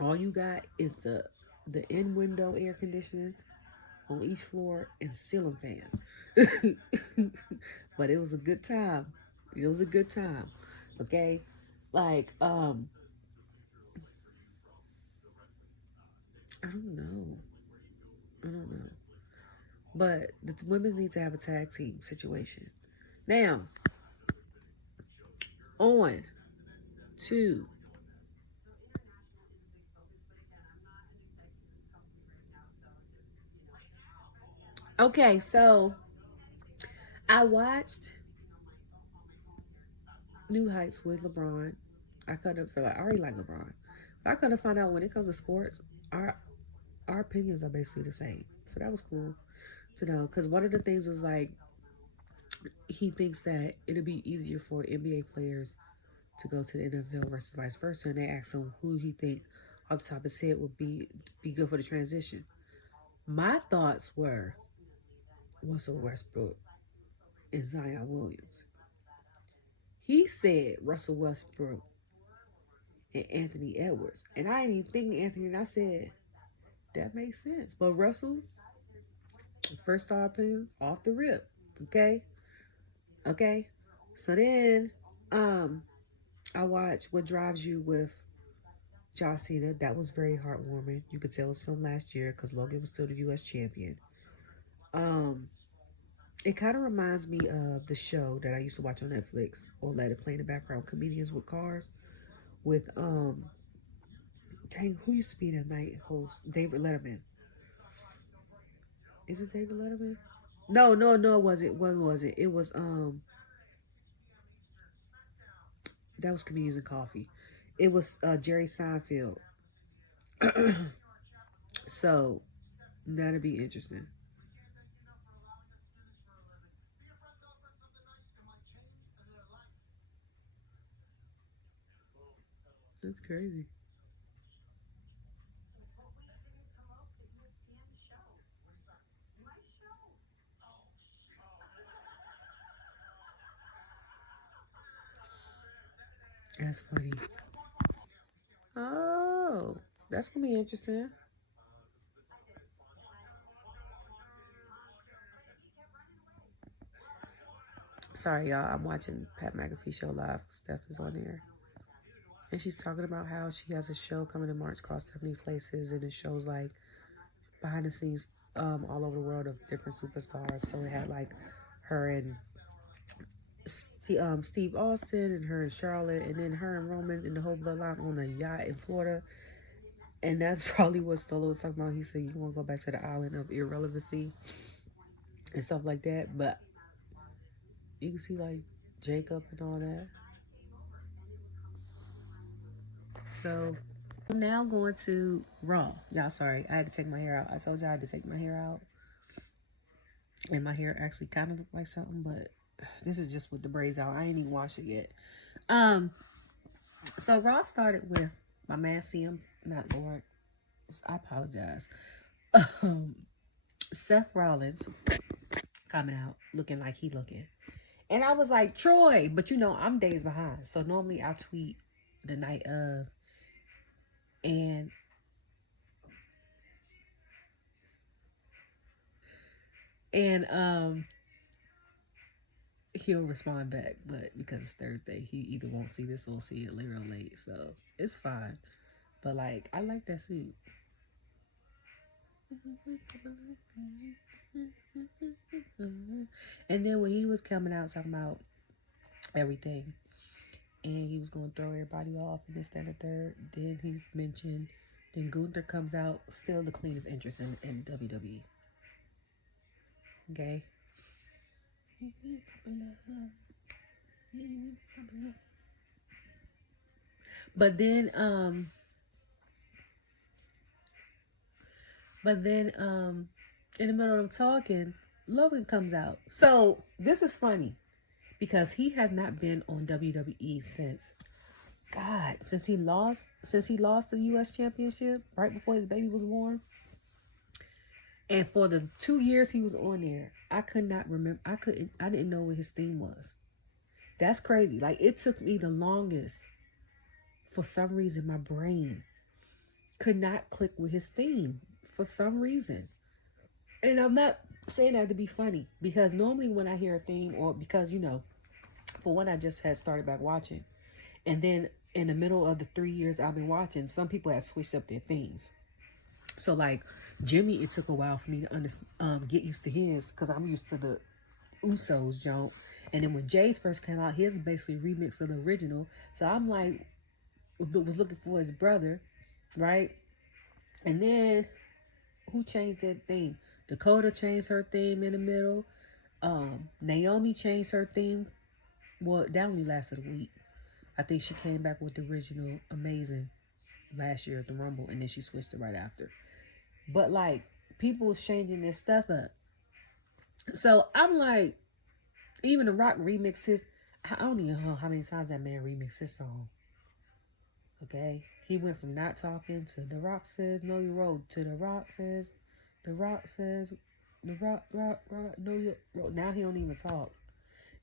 All you got is the in window air conditioning on each floor and ceiling fans. But it was a good time. It was a good time. Okay? Like, I don't know. I don't know. But the women need to have a tag team situation. Now, on to. Okay, so I watched New Heights with LeBron. I couldn't feel like I already like LeBron. But I couldn't find out when it comes to sports, our opinions are basically the same. So that was cool to know. Because one of the things was like he thinks that it'll be easier for NBA players to go to the NFL versus vice versa. And they asked him who he think off the top of his head would be good for the transition. My thoughts were Russell Westbrook and Zion Williams. He said Russell Westbrook and Anthony Edwards. And I didn't even think Anthony, and I said, that makes sense. But Russell, first star opinion, off the rip. Okay? Okay? So then, I watched What Drives You with John Cena. That was very heartwarming. You could tell it was from last year because Logan was still the U.S. champion. It kind of reminds me of the show that I used to watch on Netflix or let it play in the background, Comedians with Cars, with dang, who used to be that night host? David Letterman. Is it David Letterman? No, it wasn't. When was it? It was that was Comedians and Coffee. It was Jerry Seinfeld. So that'd be interesting. That's crazy. That's funny. Oh, that's gonna be interesting. Sorry, y'all. I'm watching Pat McAfee Show live. Steph is on there. And she's talking about how she has a show coming in March called 70 Places. And it shows like behind the scenes all over the world of different superstars. So it had like her and Steve Austin and her and Charlotte. And then her and Roman and the whole bloodline on a yacht in Florida. And that's probably what Solo was talking about. He said, you want to go back to the island of irrelevancy and stuff like that. But you can see like Jacob and all that. So I'm now going to Raw. Y'all, sorry, I had to take my hair out. I told y'all I had to take my hair out. And my hair actually kind of looked like something, but this is just with the braids out. I ain't even washed it yet. So Raw started with my man CM, not Lord. I apologize. Seth Rollins coming out looking like he looking. And I was like, Troy, but you know, I'm days behind. So normally I tweet the night of. And he'll respond back, but because it's Thursday, he either won't see this or see it later or late. So it's fine. But like, I like that suit. And then when he was coming out talking about everything, and he was going to throw everybody off and this, that, and the third, then he mentioned, then Gunther comes out, still the cleanest entrance in WWE. Okay. But then in the middle of talking, Logan comes out. So this is funny because he has not been on WWE since he lost the US championship right before his baby was born. And for the 2 years he was on there, I could not remember. I didn't know what his theme was. That's crazy. Like, it took me the longest. For some reason, my brain could not click with his theme. For some reason. And I'm not saying that to be funny. Because normally when I hear a theme, or because, you know, for one, I just had started back watching. And then in the middle of the 3 years I've been watching, some people have switched up their themes. So like Jimmy, it took a while for me to get used to his, because I'm used to the Usos jump. And then when Jay's first came out, his was basically a remix of the original. So I'm like, was looking for his brother, right? And then who changed that theme? Dakota changed her theme in the middle. Naomi changed her theme. Well, that only lasted a week. I think she came back with the original Amazing last year at the Rumble, and then she switched it right after. But like, people was changing this stuff up. So I'm like, even The Rock remixed his. I don't even know how many times that man remixed his song. Okay, he went from not talking to The Rock says know your road to The Rock says The Rock know your road. Now he don't even talk.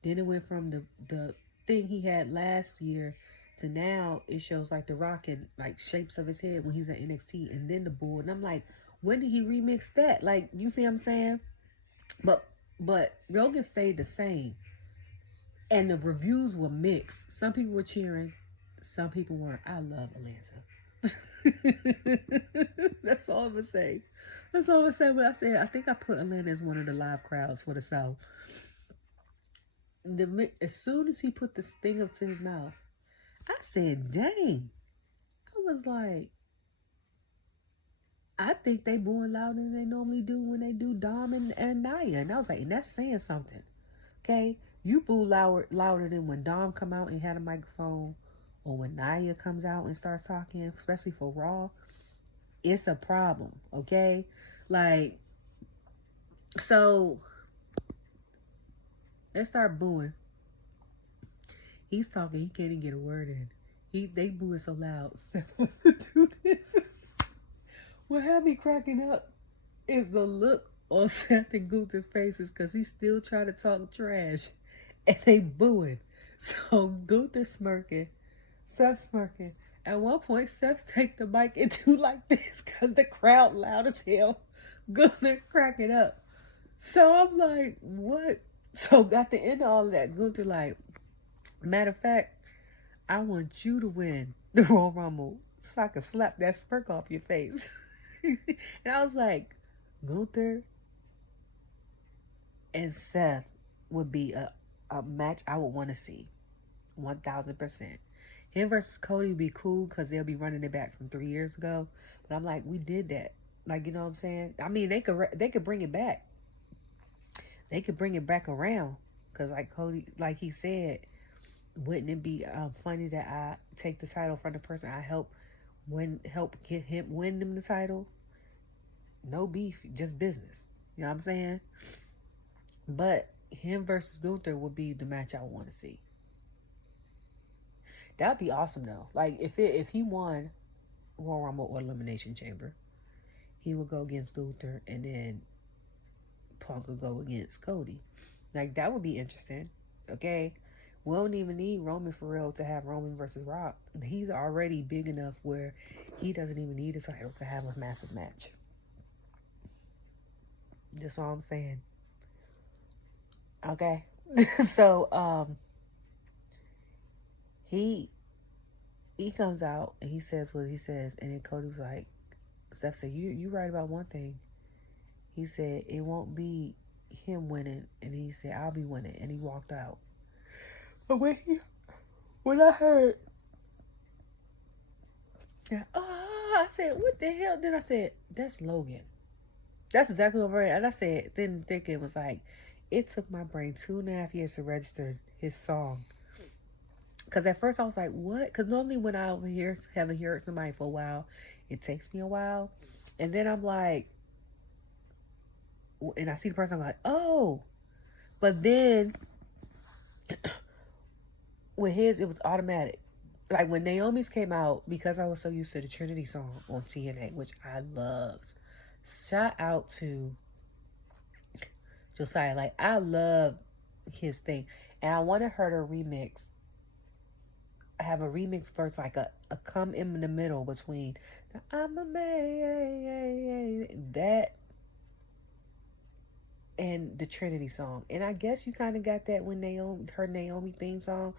Then it went from the thing he had last year to now it shows like The Rock and like shapes of his head when he was at NXT, and then the bull. And I'm like, when did he remix that? Like, you see what I'm saying? But Rogan stayed the same. And the reviews were mixed. Some people were cheering, some people weren't. I love Atlanta. That's all I'm gonna say. That's all I'm gonna say. But I think I put Atlanta as one of the live crowds for the South. As soon as he put this thing up to his mouth, I said, dang. I was like, I think they booing louder than they normally do when they do Dom and Nia. And I was like, and that's saying something. Okay? You boo louder than when Dom come out and had a microphone, or when Nia comes out and starts talking, especially for Raw. It's a problem. Okay? Like, so they start booing. He's talking, he can't even get a word in. They booing so loud. Seth wants to do this. What had me cracking up is the look on Seth and Gunther's faces, because he's still trying to talk trash and they booing. So Gunther smirking, Seth smirking. At one point, Seth take the mic and do like this because the crowd loud as hell. Gunther cracking up. So I'm like, what? So at the end of all of that, Gunther like, matter of fact, I want you to win the Royal Rumble so I can slap that smirk off your face. And I was like, Gunther and Seth would be a match I would want to see. 1000%. Him versus Cody would be cool because they'll be running it back from 3 years ago. But I'm like, we did that. Like, you know what I'm saying? I mean, they could bring it back. They could bring it back around. Because like Cody, like he said, wouldn't it be funny that I take the title from the person I help get him win them the title? No beef, just business. You know what I'm saying? But him versus Gunther would be the match I would want to see. That'd be awesome though. Like if he won Royal Rumble or Elimination Chamber, he would go against Gunther, and then Punk would go against Cody. Like, that would be interesting. Okay? We don't even need Roman for real to have Roman versus Rock. He's already big enough where he doesn't even need a title to have a massive match. That's all I'm saying. Okay? So, he comes out and he says what he says, and then Cody was like, Seth said, you right about one thing. He said, it won't be him winning, and he said, I'll be winning, and he walked out. But when I heard, I said, what the hell? Then I said, that's Logan. That's exactly what I read. And I said, then thinking, it was like, it took my brain 2.5 years to register his song. Because at first I was like, what? Because normally when I haven't heard somebody for a while, it takes me a while. And then I'm like, and I see the person, I'm like, oh. But then with his, it was automatic. Like when Naomi's came out, because I was so used to the Trinity song on TNA, which I loved. Shout out to Josiah. Like, I love his thing. And I wanted her to have a remix verse, like a come in the middle between the I'm a man, that and the Trinity song. And I guess you kind of got that when her Naomi theme song,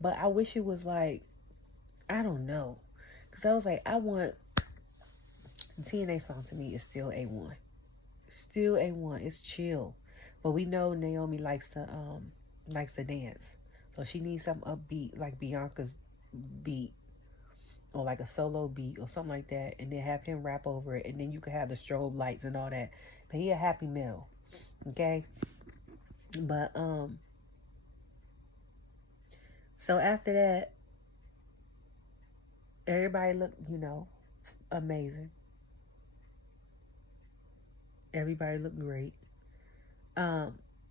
but I wish it was like, I don't know, because I was like, I want The TNA song to me is still A1. Still A1. It's chill. But we know Naomi likes to dance. So she needs something upbeat like Bianca's beat or like a solo beat or something like that, and then have him rap over it, and then you can have the strobe lights and all that. But he a happy male. Okay? But so after that, everybody looked, amazing. Everybody looked great.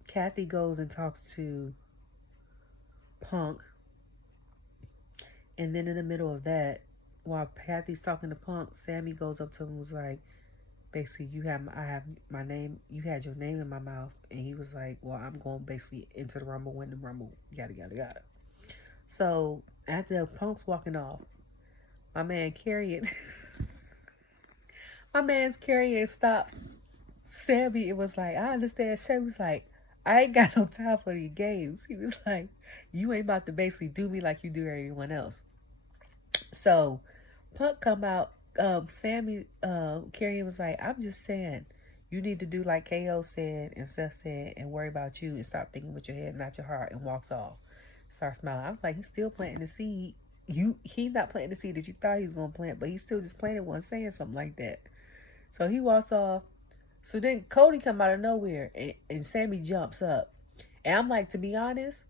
Cathy goes and talks to Punk, and then in the middle of that, while Cathy's talking to Punk, Sami goes up to him and was like, basically, I have my name, you had your name in my mouth, and he was like, well, I'm going basically into the Rumble, win the Rumble, yada yada yada. So after Punk's walking off, my man Karrion, my man's Karrion stops Sami. It was like, I understand. Sami was like, I ain't got no time for these games. He was like, you ain't about to basically do me like you do everyone else. So Punk come out. Sami, Karrion was like, I'm just saying, you need to do like KO said and Seth said and worry about you and stop thinking with your head, not your heart, and walks off. Start smiling. I was like, he's still planting the seed. He's not planting the seed that you thought he was going to plant, but he's still just planting one saying something like that. So he walks off. So then Cody come out of nowhere and Sami jumps up. And I'm like, to be honest,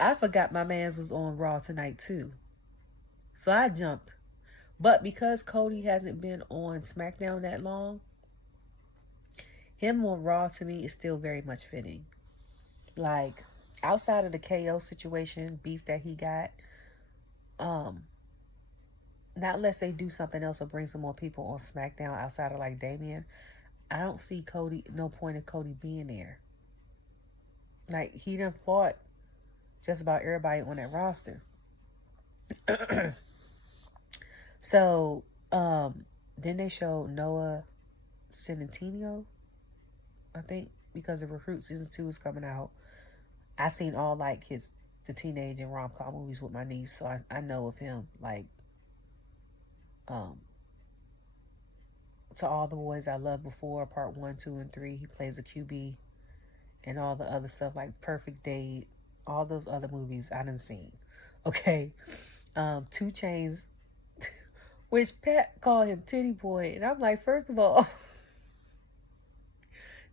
I forgot my man's was on Raw tonight too. So I jumped. But because Cody hasn't been on SmackDown that long, him on Raw to me is still very much fitting. Like, outside of the KO situation, beef that he got, not unless they do something else or bring some more people on SmackDown outside of like Damian, I don't see no point in Cody being there. Like, he done fought just about everybody on that roster. So, then they showed Noah Centineo, I think, because the Recruit Season 2 is coming out. I seen all, like, the teenage and rom-com movies with my niece, so I know of him, like, To All the Boys I Loved Before, Part 1, 2, and 3. He plays a QB, and all the other stuff, like Perfect Date, all those other movies I done seen. Okay? 2 Chainz, which Pat called him Titty Boy, and I'm like, first of all,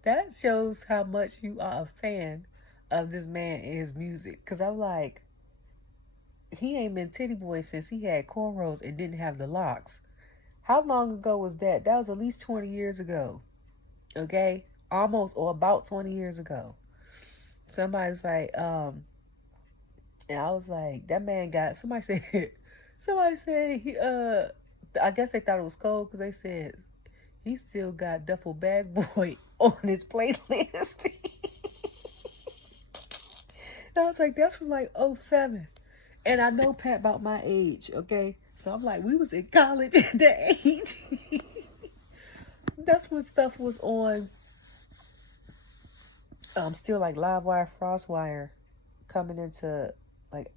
that shows how much you are a fan of this man and his music. Because I'm like, he ain't been Titty Boy since he had cornrows and didn't have the locks. How long ago was that? That was at least 20 years ago. Okay? Almost or about 20 years ago. Somebody was like, and I was like, that man got, somebody said he, I guess they thought it was cold because they said he still got Duffel Bag Boy on his playlist. And I was like, that's from like 07. And I know Pat about my age, okay? So I'm like, we was in college at that age. That's when stuff was on, still like Livewire, Frostwire, coming into like,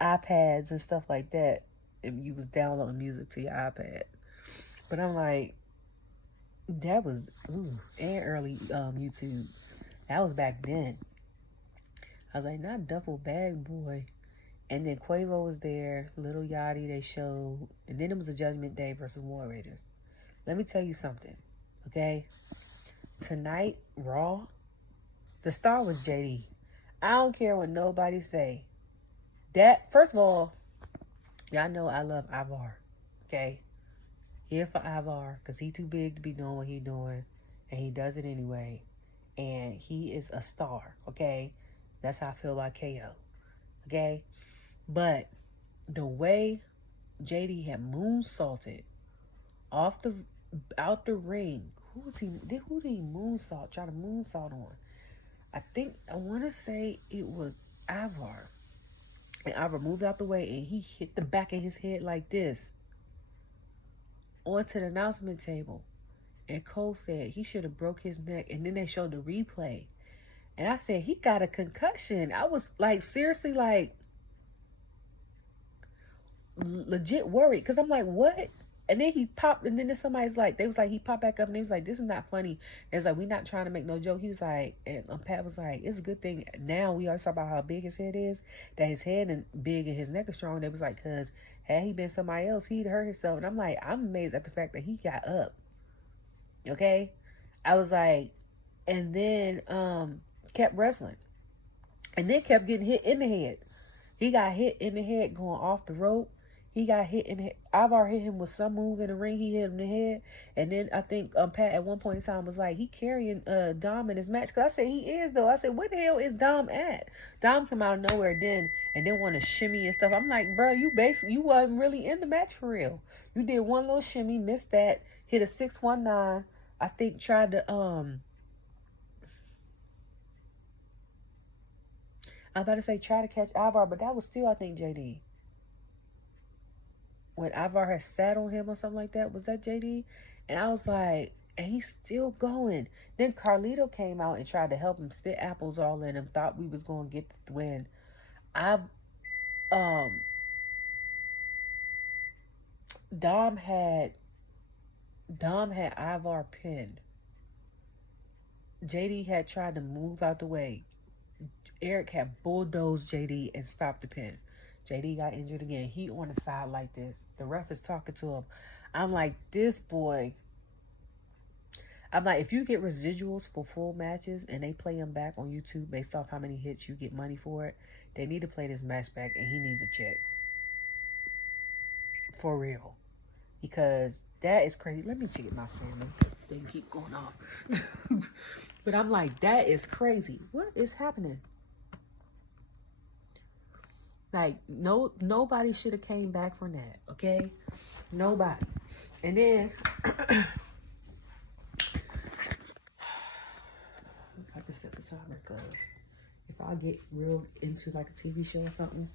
iPads and stuff like that. And you was downloading music to your iPad. But I'm like, that was, and early YouTube. That was back then. I was like, not Duffel Bag Boy. And then Quavo was there, Little Yachty they showed, and then it was a Judgment Day versus War Raiders. Let me tell you something, okay? Tonight, Raw, the star was JD. I don't care what nobody say. That, first of all, y'all know I love Ivar, okay? Here for Ivar, because he too big to be doing what he doing, and he does it anyway. And he is a star, okay? That's how I feel about KO, okay? But the way JD had moonsaulted out the ring, who did he moonsault? Try to moonsault on? I want to say it was Ivar. And Ivar moved out the way and he hit the back of his head like this onto the announcement table. And Cole said he should have broke his neck. And then they showed the replay. And I said, he got a concussion. I was like, seriously, like, legit worried. Because I'm like, what? And then he popped, and then somebody's like, they was like, he popped back up, and he was like, this is not funny. They was like, we not trying to make no joke. He was like, and Pat was like, it's a good thing now we always talk about how big his head is, that his head and big and his neck is strong. They was like, cause had he been somebody else, he'd hurt himself. And I'm like, I'm amazed at the fact that he got up. Okay, I was like, and then kept wrestling, and then kept getting hit in the head. He got hit in the head going off the rope. He got hit in the head. Ivar hit him with some move in the ring. He hit him in the head. And then I think Pat at one point in time was like, he carrying Dom in his match. Because I said, he is, though. I said, where the hell is Dom at? Dom come out of nowhere then and then want to shimmy and stuff. I'm like, bro, you wasn't really in the match for real. You did one little shimmy, missed that, hit a 619. I think tried to, I'm about to say try to catch Ivar, but that was still, I think, JD. When Ivar had sat on him or something like that, was that JD? And I was like, and he's still going. Then Carlito came out and tried to help him, spit apples all in him, thought we was going to get the win. Dom had Ivar pinned. JD had tried to move out the way. Eric had bulldozed JD and stopped the pin. JD got injured again. He on the side like this. The ref is talking to him. I'm like, this boy. I'm like, if you get residuals for full matches and they play them back on YouTube based off how many hits you get money for it, they need to play this match back and he needs a check. For real. Because that is crazy. Let me check my salmon because they keep going off. But I'm like, that is crazy. What is happening? Like, nobody should have came back from that, okay? Nobody. And then, I have to set the timer because if I get real into like a TV show or something,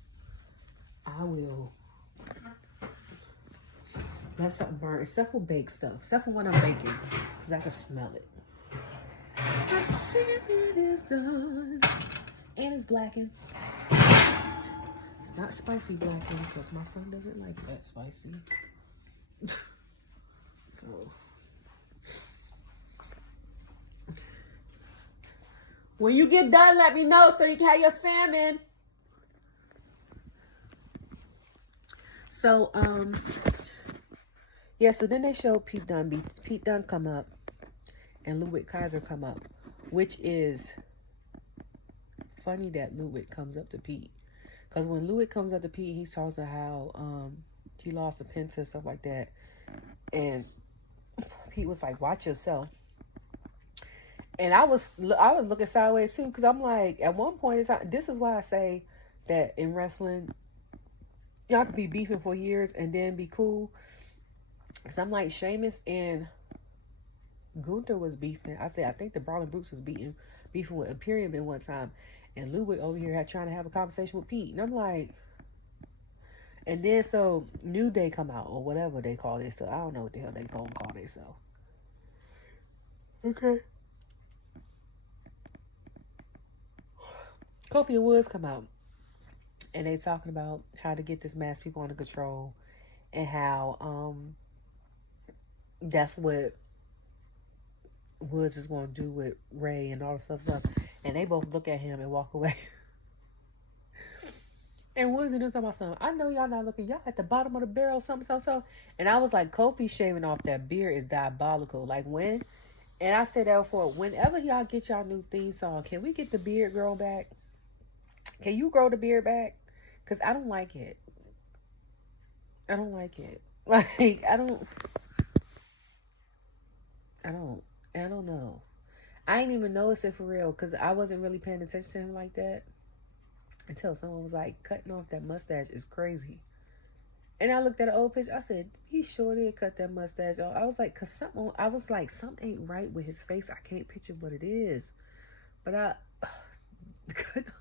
I will let something burn. Except for baked stuff. Except for when I'm baking, because I can smell it. My salmon is done. And it's blackened. It's not spicy blackened because my son doesn't like that spicy. So when you get done, let me know so you can have your salmon. So yeah, so then they showed Pete Dunne come up and Ludwig Kaiser come up, which is funny that Ludwig comes up to Pete. Because when Ludwig comes up to Pete, he talks about how he lost a penta and stuff like that. And Pete was like, watch yourself. And I was looking sideways too, because I'm like, at one point in time, this is why I say that in wrestling, y'all could be beefing for years and then be cool. Because I'm like, Sheamus and Gunther was beefing. I think the Brawling Brutes was beefing with Imperium at one time. And Ludwig over here trying to have a conversation with Pete. And I'm like, and then so New Day come out or whatever they call this. So I don't know what the hell they call themselves. Okay. Kofi and Woods come out. And they talking about how to get this mass people under control. And how that's what Woods is going to do with Ray and all the stuff. And they both look at him and walk away. And Woods and them talking about something. I know y'all not looking. Y'all at the bottom of the barrel, something. And I was like, Kofi shaving off that beard is diabolical. Like when, and I said that before, whenever y'all get y'all new theme song, can we get the beard girl back? Can you grow the beard back? Because I don't like it. I don't like it. Like, I don't know. I didn't even notice it for real because I wasn't really paying attention to him like that until someone was like, cutting off that mustache is crazy. And I looked at an old picture. I said, he sure did cut that mustache off. I was like, something ain't right with his face. I can't picture what it is. But cutting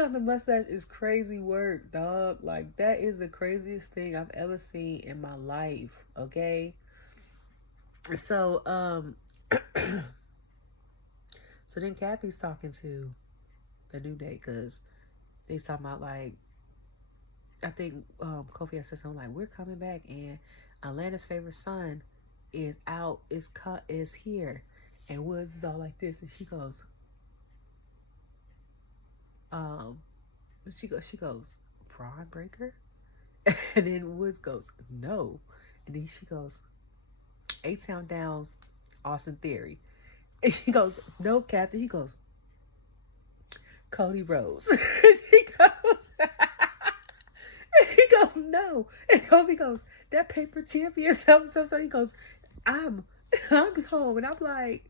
off the mustache is crazy work, dog. Like, that is the craziest thing I've ever seen in my life, okay? So, so then Cathy's talking to the New Day because they talking about like I think Kofi had said something like, "We're coming back, and Atlanta's favorite son is out, is here," and Woods is all like this, and she goes, um, she goes, "Braun Breaker," and then Woods goes, "No," and then she goes, "8 Sound Down, Austin Theory," and she goes, "No, Cathy." He goes, "Cody Rhodes." He goes. He goes, "No." And Kobe goes, "That paper champion, something, something, something." He goes, I'm home. And I'm like,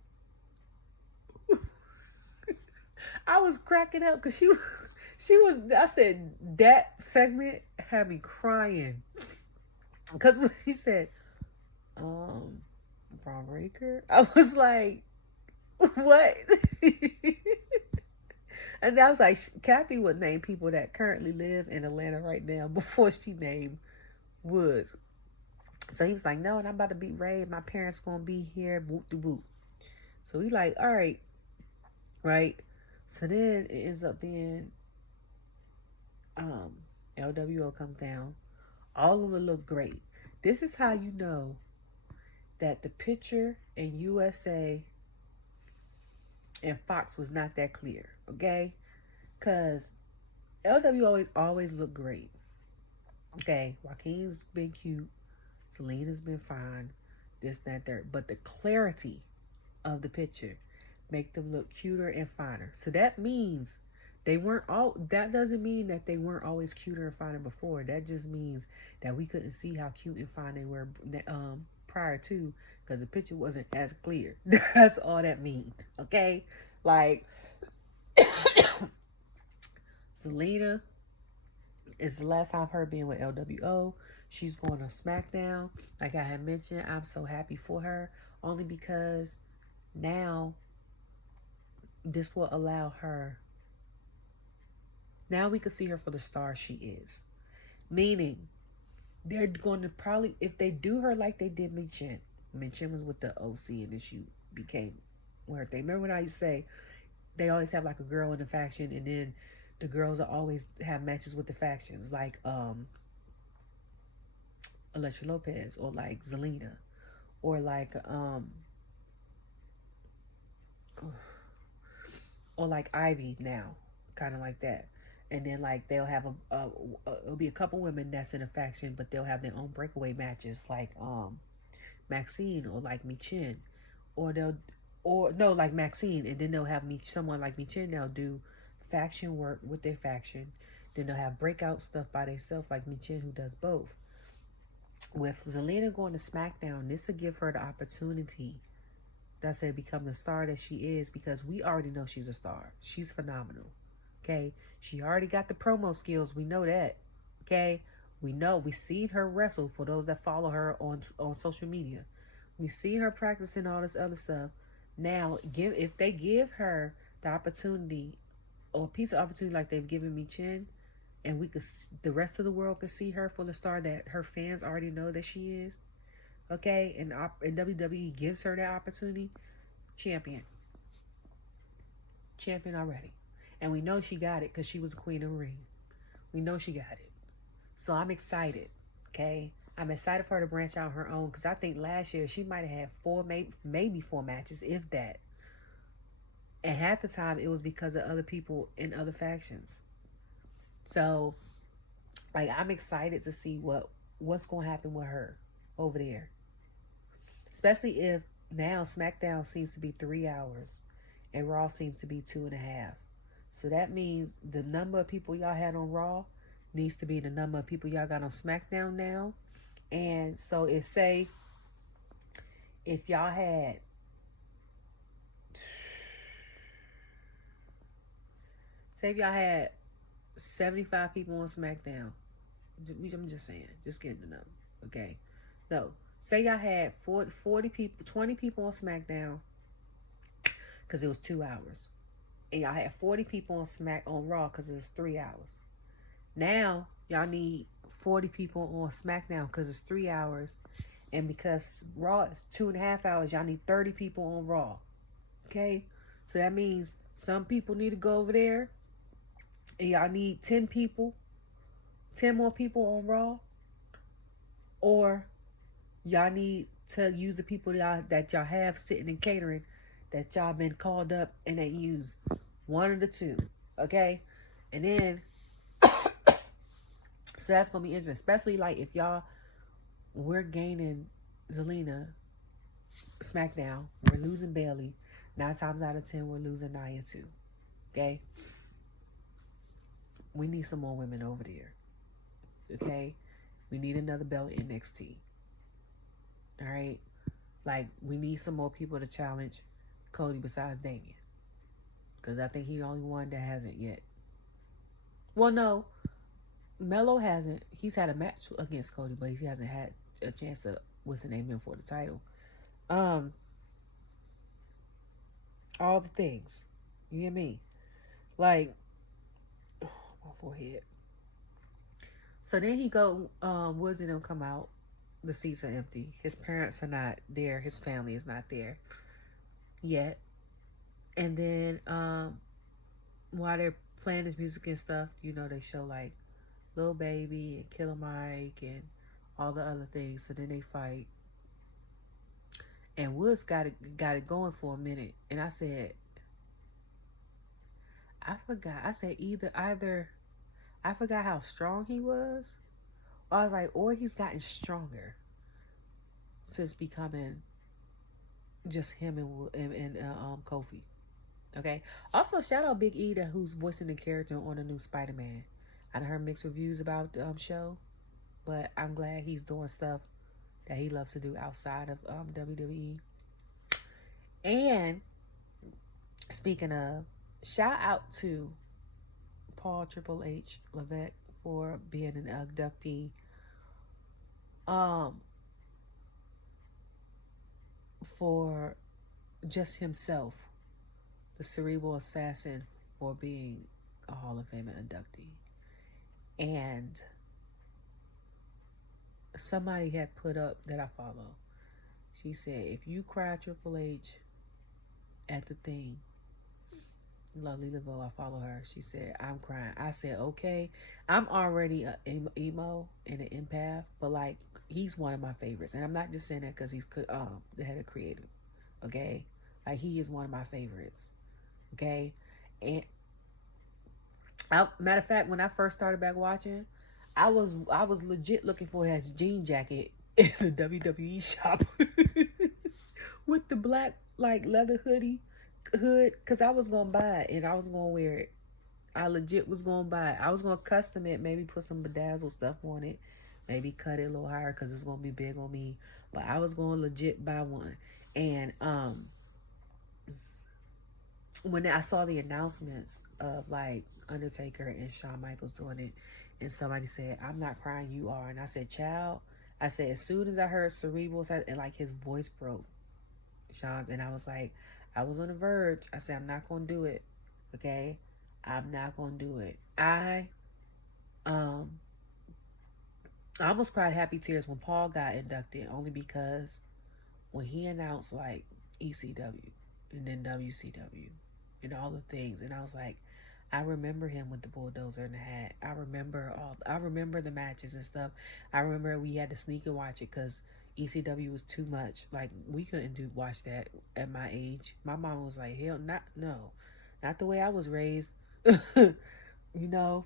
I was cracking up because I said, that segment had me crying. Because when he said, Braun Breaker, I was like, what? And I was like, Cathy would name people that currently live in Atlanta right now before she named Woods. So he was like, "No, and I'm about to beat Ray. My parents gonna be here. Whoop de whoop." So we like, all right, right. So then it ends up being um LWO comes down. All of them look great. This is how you know that the picture in USA and Fox was not that clear, okay? Cause LW always look great. Okay, Joaquin's been cute. Selena's been fine. This, that, that. But the clarity of the picture make them look cuter and finer. So that means they weren't all. That doesn't mean that they weren't always cuter and finer before. That just means that we couldn't see how cute and fine they were prior to, because the picture wasn't as clear. That's all that means. Okay, like Selena is the last time her being with LWO. She's going to SmackDown. Like I had mentioned, I'm so happy for her, only because now this will allow her. Now we can see her for the star she is. Meaning, they're going to probably, if they do her like they did Michin. Michin was with the OC and then she became her thing. Remember when I used to say they always have like a girl in the faction, and then the girls will always have matches with the factions, like Elektra Lopez, or like Zelina, or like or like Ivy now, kind of like that. And then like they'll have it'll be a couple women that's in a faction, but they'll have their own breakaway matches, like Maxine or like Michin, or they'll or no, like Maxine, and then they'll have someone like Michin. They'll do faction work with their faction. Then they'll have breakout stuff by themselves, like Michin, who does both. With Zelina going to SmackDown, this will give her the opportunity, that's say, become the star that she is, because we already know she's a star. She's phenomenal. Okay, she already got the promo skills. We know that. Okay, we know, we seen her wrestle. For those that follow her on social media, we see her practicing all this other stuff. Now, if they give her the opportunity, or a piece of opportunity like they've given me Chin, and we could, the rest of the world could see her for the star that her fans already know that she is. Okay, and WWE gives her that opportunity. Champion already. And we know she got it because she was the queen of the ring. We know she got it. So I'm excited. Okay, I'm excited for her to branch out her own, because I think last year she might have had 4, maybe 4 matches, if that. And half the time it was because of other people in other factions. So, like, I'm excited to see what's going to happen with her over there. Especially if now SmackDown seems to be 3 hours and Raw seems to be 2.5. So that means the number of people y'all had on Raw needs to be the number of people y'all got on SmackDown now. And so if y'all had 75 people on SmackDown. I'm just saying, just getting the number, okay? No, say y'all had 40 people, 20 people on SmackDown, because it was 2 hours, and y'all had 40 people on Raw because it was 3 hours. Now y'all need 40 people on SmackDown because it's 3 hours, and because Raw is 2.5 hours, y'all need 30 people on Raw. Okay, so that means some people need to go over there, and y'all need 10 people 10 more people on Raw, or y'all need to use the people that y'all have sitting and catering that y'all been called up and ain't used. One of the two. Okay? And then so that's gonna be interesting. Especially like if y'all we're gaining Zelina SmackDown, we're losing Bayley. 9 times out of 10 we're losing Nia too. Okay? We need some more women over there. Okay? We need another belt in NXT. Alright? Like, we need some more people to challenge Cody besides Damian. Because I think he's the only one that hasn't yet. Well, no. Melo hasn't. He's had a match against Cody, but he hasn't had a chance to, what's the name, in for the title. All the things. You hear me? Like, oh, my forehead. So then he go, Woods and them come out. The seats are empty. His parents are not there. His family is not there yet. And then while they're playing his music and stuff, you know, they show like Lil Baby and Killer Mike and all the other things. So then they fight. And Woods got it going for a minute. And I said, I forgot. I said either I forgot how strong he was. I was like, or he's gotten stronger since becoming just him and Kofi. Okay. Also, shout out Big E, who's voicing the character on the new Spider-Man. I heard mixed reviews about the show, but I'm glad he's doing stuff that he loves to do outside of WWE. And speaking of, shout out to Paul Triple H Levesque for being an inductee. For just himself, the cerebral assassin, for being a Hall of Fame inductee. And somebody had put up that I follow. She said, if you cry Triple H at the thing, Lovely Laveau, I follow her. She said, I'm crying. I said, okay. I'm already an emo and an empath, but like, he's one of my favorites. And I'm not just saying that because he's the head of creative. Okay? Like, he is one of my favorites. Okay? And matter of fact, when I first started back watching, I was legit looking for his jean jacket in the WWE shop with the black like leather hood, because I was gonna buy it and I was gonna wear it. I legit was gonna buy it. I was gonna custom it, maybe put some bedazzle stuff on it, maybe cut it a little higher because it's gonna be big on me. But I was gonna legit buy one. And when I saw the announcements of like Undertaker and Shawn Michaels doing it, and somebody said, I'm not crying, you are. And I said, child, I said, as soon as I heard cerebral, and like his voice broke, Shawn's, and I was like, I was on the verge. I said, I'm not going to do it. Okay? I'm not going to do it. I almost cried happy tears when Paul got inducted, only because when he announced like ECW and then WCW and all the things, and I was like, I remember him with the bulldozer in the hat. I remember the matches and stuff. I remember we had to sneak and watch it because ECW was too much. Like, we couldn't watch that at my age. My mom was like, hell, not the way I was raised. You know,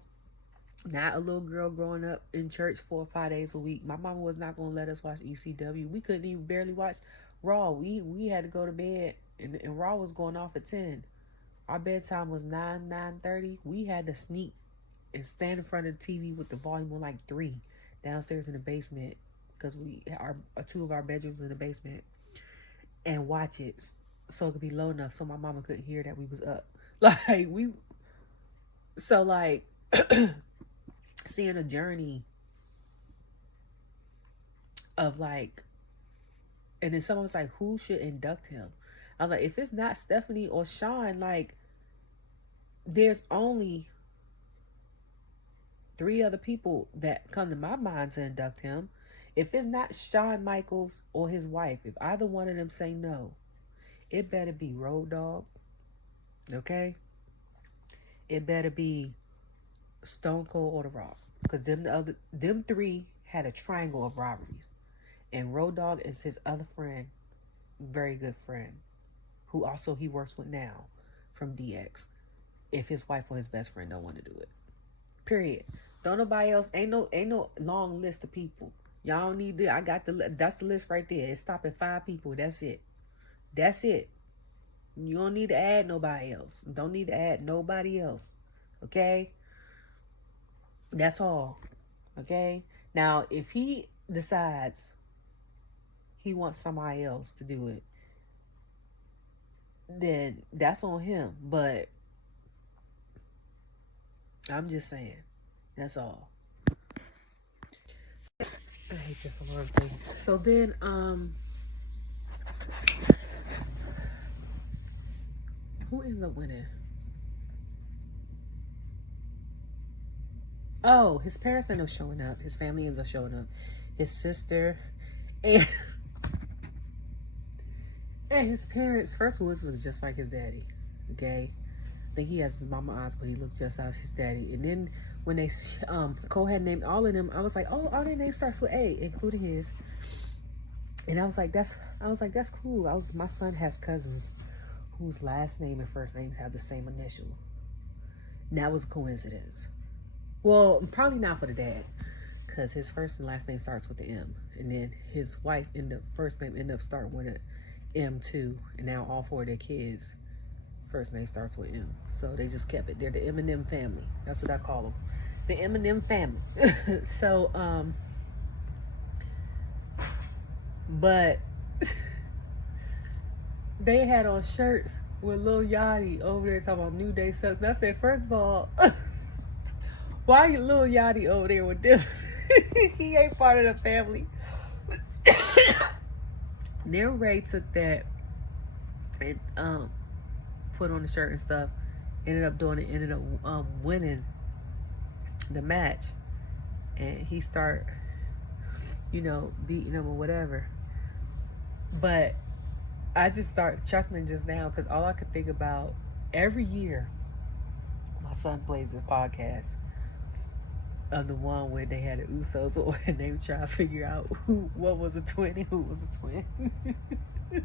not a little girl growing up in church 4 or 5 days a week. My mama was not going to let us watch ECW. We couldn't even barely watch Raw. We had to go to bed, and Raw was going off at 10. Our bedtime was 9:30. We had to sneak and stand in front of the TV with the volume on like 3 downstairs in the basement, because our 2 of our bedrooms in the basement, and watch it so it could be low enough so my mama couldn't hear that we was up. Like, seeing a journey of like, and then someone was like, who should induct him? I was like, if it's not Stephanie or Shawn, like, there's only 3 other people that come to my mind to induct him. If it's not Shawn Michaels or his wife, if either one of them say no, it better be Road Dogg. Okay? It better be Stone Cold or The Rock. because them three had a triangle of rivalries, and Road Dogg is his other friend, very good friend, who also he works with now from DX. If his wife or his best friend don't want to do it, period. Don't nobody else. Ain't no long list of people. Y'all don't need I got that's the list right there. It's stopping 5 people. That's it. That's it. You don't need to add nobody else. Don't need to add nobody else. Okay? That's all. Okay? Now, if he decides he wants somebody else to do it, then that's on him. But I'm just saying. That's all. I hate this alarm thing. So then, who ends up winning? Oh, his parents end up showing up. His family ends up showing up. His sister and his parents. First of all, this was just like his daddy. Okay, I think he has his mama eyes, but he looks just like his daddy. And then when they Cole had named all of them, I was like, oh, all their names starts with A, including his. And I was like, that's cool. My son has cousins whose last name and first names have the same initial. And that was a coincidence. Well, probably not for the dad, because his first and last name starts with the M, and then his wife first name ended up starting with an M too, and now all 4 of their kids first name starts with M, so they just kept it. They're the Eminem family. That's what I call them, the Eminem family. So but they had on shirts with Lil Yachty over there talking about New Day sucks. And I said, first of all, why Lil Yachty over there with them? He ain't part of the family. Then Ray took that and put on the shirt and stuff. Ended up winning the match. And he start, beating him or whatever. But I just started chuckling just now because all I could think about every year, my son plays this podcast of the one where they had the Usos on and they were trying to figure out what was a twin and who was a twin. And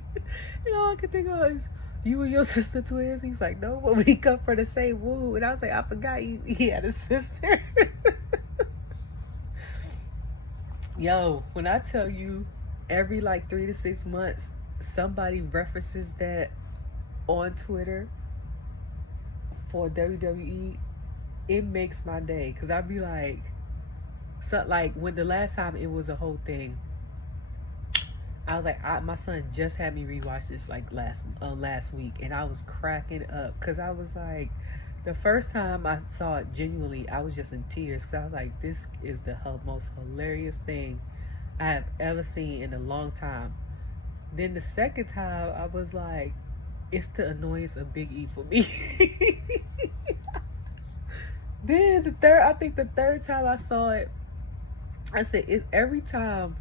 all I could think of is, you and your sister twins? He's like, no, but we come from the same womb. And I was like, I forgot he had a sister. Yo, when I tell you every 3 to 6 months, somebody references that on Twitter for WWE, it makes my day. Because I'd be like, when the last time it was a whole thing, I was like, my son just had me rewatch this last week, and I was cracking up because I was like, the first time I saw it genuinely, I was just in tears because I was like, this is the most hilarious thing I have ever seen in a long time. Then the second time, I was like, it's the annoyance of Big E for me. Then the third time I saw it, I said, every time,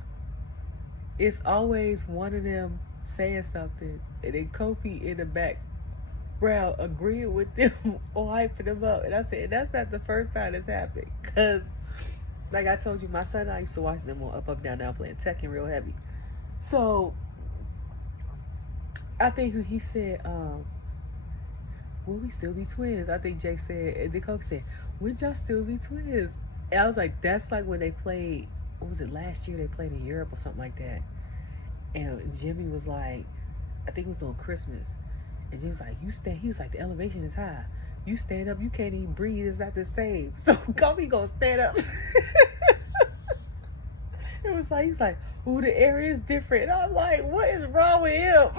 it's always one of them saying something, and then Kofi in the background agreeing with them or hyping them up. And I said, that's not the first time it's happened. Because, like I told you, my son and I used to watch them on Up, Down, Down playing Tekken real heavy. So, I think he said, will we still be twins? I think Jake said, and then Kofi said, would y'all still be twins? And I was like, that's like when they played, what was it, last year they played in Europe or something like that. And Jimmy was like, I think it was on Christmas. And Jimmy was like, he was like, the elevation is high. You stand up, you can't even breathe, it's not the same. So Kofi gonna stand up. It was like, he's like, ooh, the air is different. And I'm like, what is wrong with him?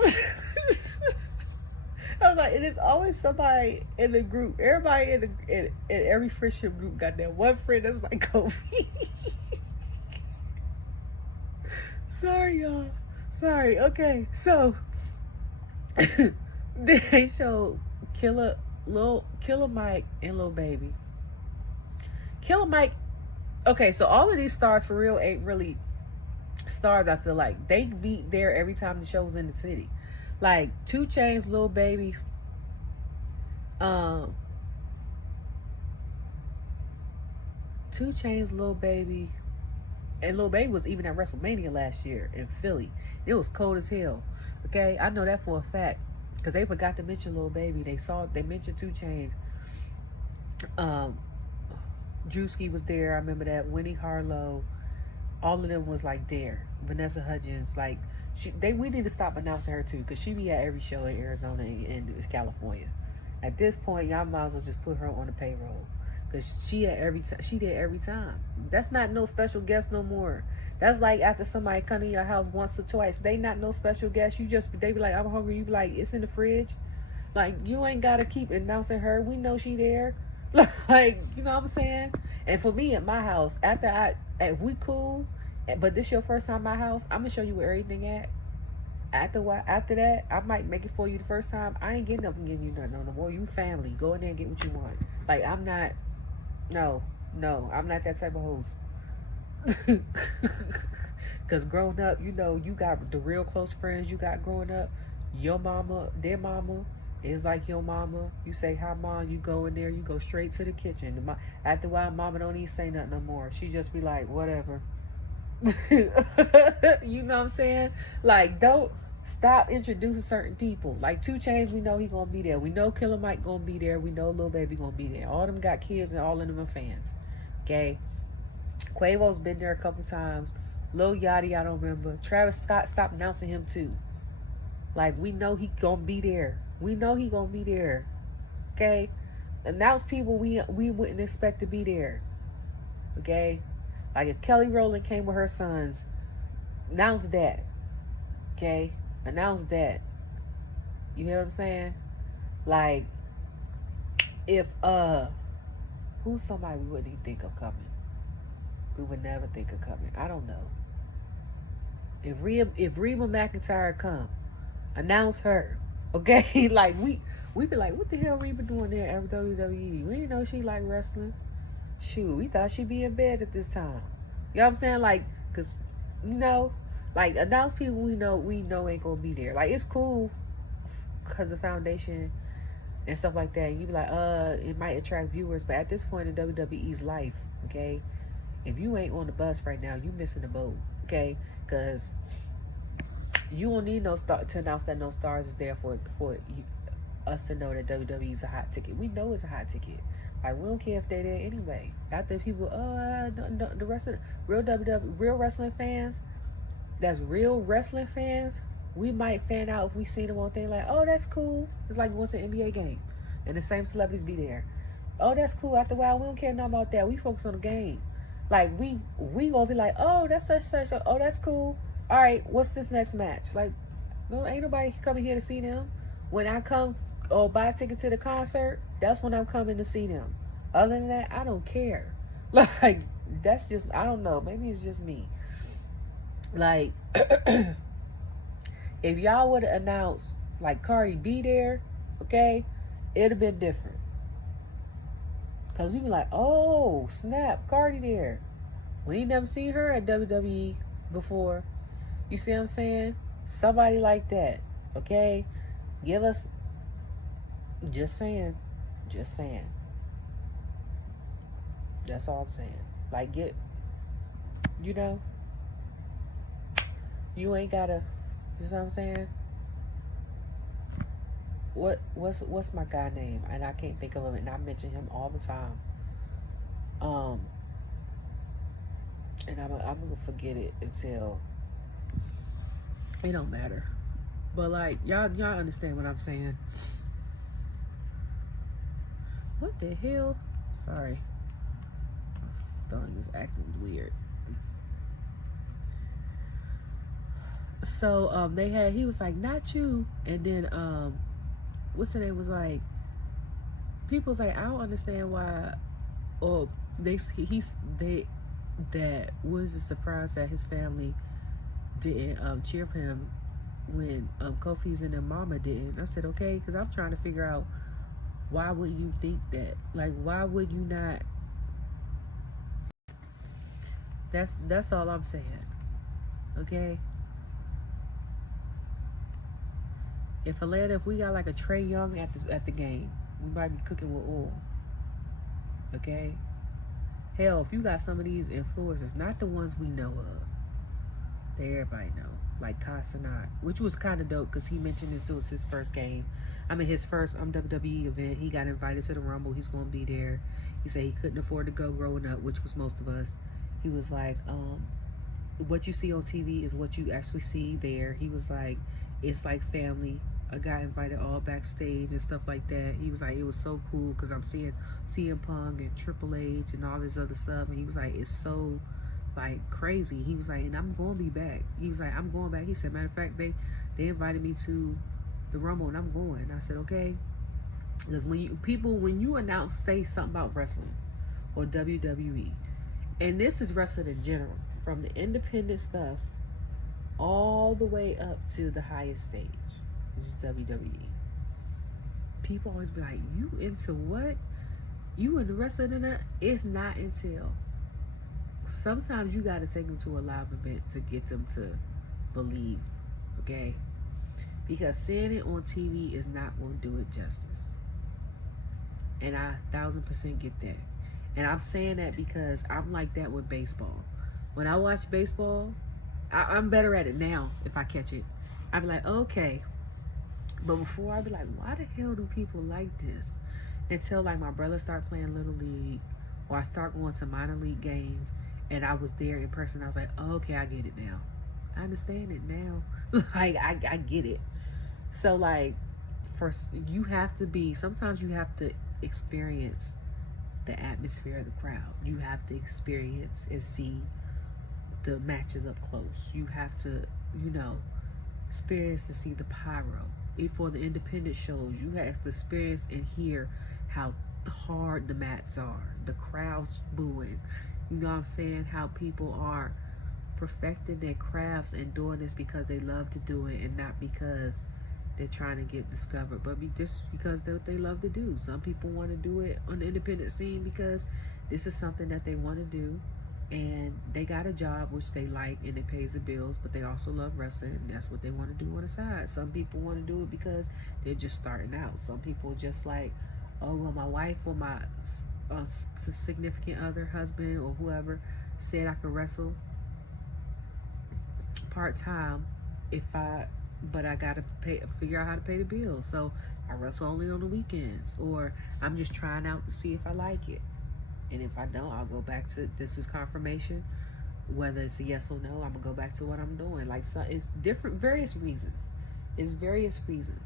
I was like, and it's always somebody in the group. Everybody in every friendship group got that one friend that's like Kofi. Sorry, y'all. Sorry. Okay, so they showed Killer Mike and Lil Baby. Killer Mike. Okay, so all of these stars for real ain't really stars. I feel like they be there every time the show's in the city. Like 2 Chainz, Lil Baby, 2 2 Chainz, Lil Baby, and Lil Baby was even at WrestleMania last year in Philly. It was cold as hell. Okay, I know that for a fact because they forgot to mention Lil Baby. They mentioned 2 Chainz. Drewski was there. I remember that. Winnie Harlow, all of them was like there. Vanessa Hudgens, like we need to stop announcing her too, because she be at every show in Arizona and California. At this point, y'all might as well just put her on the payroll, because she did every time. That's not no special guest no more. That's like after somebody come to your house once or twice, they not no special guest. They be like, I'm hungry. You be like, it's in the fridge. Like, you ain't gotta keep announcing her. We know she there. Like, you know what I'm saying? And for me at my house, if we cool, but this your first time at my house, I'm gonna show you where everything at. After that, I might make it for you the first time. I ain't getting up and giving you nothing no more. You family. Go in there and get what you want. Like, I'm not that type of host. Because growing up, you know, you got the real close friends you got growing up. Your mama, their mama is like your mama. You say, hi, Mom. You go in there. You go straight to the kitchen. After a while, Mama don't even say nothing no more. She just be like, whatever. You know what I'm saying? Like, don't stop introducing certain people. Like 2 Chainz, we know he gonna be there. We know Killer Mike gonna be there. We know Lil Baby gonna be there. All them got kids and all of them are fans. Okay? Quavo's been there a couple times. Lil Yachty, I don't remember. Travis Scott, stopped announcing him too. Like, we know he gonna be there. We know he gonna be there. Okay? Announce people we wouldn't expect to be there. Okay? Like if Kelley Rowland came with her sons, announce that. Okay? Announce that. You hear what I'm saying? Like, if who's somebody we wouldn't even think of coming? We would never think of coming. I don't know. If Reba McEntire come, announce her. Okay? Like we be like, what the hell Reba doing there at WWE? We didn't know she like wrestling. Shoot, we thought she'd be in bed at this time. You know what I'm saying? Like, cause you know, like announce people we know ain't gonna be there. Like, it's cool cause the foundation and stuff like that. You be like, it might attract viewers, but at this point in WWE's life, okay, if you ain't on the bus right now, you missing the boat. Okay, cause you don't need no star to announce that no stars is there for us to know that WWE is a hot ticket. We know it's a hot ticket. Like, we don't care if they're there anyway. After people, the rest of real wrestling fans, that's real wrestling fans, we might fan out if we see them on thing like, oh, that's cool. It's like going to an NBA game and the same celebrities be there. Oh, that's cool. After a while, we don't care nothing about that. We focus on the game. Like, we gonna be like, oh, that's such. Oh, that's cool. All right, what's this next match? Like, no, ain't nobody coming here to see them. When I come or buy a ticket to the concert, that's when I'm coming to see them. Other than that, I don't care. Like, that's just, I don't know. Maybe it's just me. Like, if y'all would have announced, like, Cardi B there, okay, it'd have been different. Because we be like, oh, snap, Cardi there. We ain't never seen her at WWE before. You see what I'm saying? Somebody like that, okay? Give us, just saying. That's all I'm saying. Like, you know, you ain't gotta, you know what I'm saying? What's my guy name? And I can't think of him, and I mention him all the time. And I'm gonna forget it until it don't matter. But like, y'all understand what I'm saying? What the hell? Sorry. My thumb is acting weird. So he was like, not you. And then what's the name was like, people's like, I don't understand why, or that was a surprise that his family didn't cheer for him when Kofi's and their mama didn't. I said, okay, because I'm trying to figure out, why would you think that? Like, why would you not? That's all I'm saying. Okay? If we got like a Trey Young at the game, we might be cooking with oil. Okay? Hell, if you got some of these influencers, not the ones we know of, that everybody know, like Cenat, which was kind of dope because he mentioned this was his first game. I mean, his first WWE event. He got invited to the Rumble. He's going to be there. He said he couldn't afford to go growing up, which was most of us. He was like, what you see on TV is what you actually see there. He was like, it's like family. A guy invited all backstage and stuff like that. He was like, it was so cool because I'm seeing CM Punk and Triple H and all this other stuff. And he was like, it's so like crazy. He was like, and I'm going to be back. He was like, I'm going back. He said, matter of fact, they invited me to the Rumble and I'm going. I said, okay. Because when you say something about wrestling or WWE, and this is wrestling in general, from the independent stuff all the way up to the highest stage, which is WWE. People always be like, you into what? You into wrestling? That? It's not until sometimes you got to take them to a live event to get them to believe, okay? Because seeing it on TV is not going to do it justice. And I 1000% get that. And I'm saying that because I'm like that with baseball. When I watch baseball, I'm better at it now if I catch it. I'd be like, okay. But before, I'd be like, why the hell do people like this? Until like my brother started playing Little League or I start going to minor league games and I was there in person. I was like, oh, okay, I get it now. I understand it now. Like, I get it. So like, first, sometimes you have to experience the atmosphere of the crowd. You have to experience and see the matches up close. You have to, experience to see the pyro. For the independent shows, you have to experience and hear how hard the mats are, the crowds booing. You know what I'm saying? How people are perfecting their crafts and doing this because they love to do it and not because they're trying to get discovered, but just because they what they love to do. Some people want to do it on the independent scene because this is something that they want to do, and they got a job which they like and it pays the bills, but they also love wrestling and that's what they want to do on the side. Some people want to do it because they're just starting out. Some people just like, oh well, my wife or my significant other, husband or whoever said I could wrestle part-time but I gotta figure out how to pay the bills, so I wrestle only on the weekends, or I'm just trying out to see if I like it, and if I don't, I'll go back to this is confirmation. Whether it's a yes or no, I'm gonna go back to what I'm doing. Like, so it's different, various reasons. It's various reasons,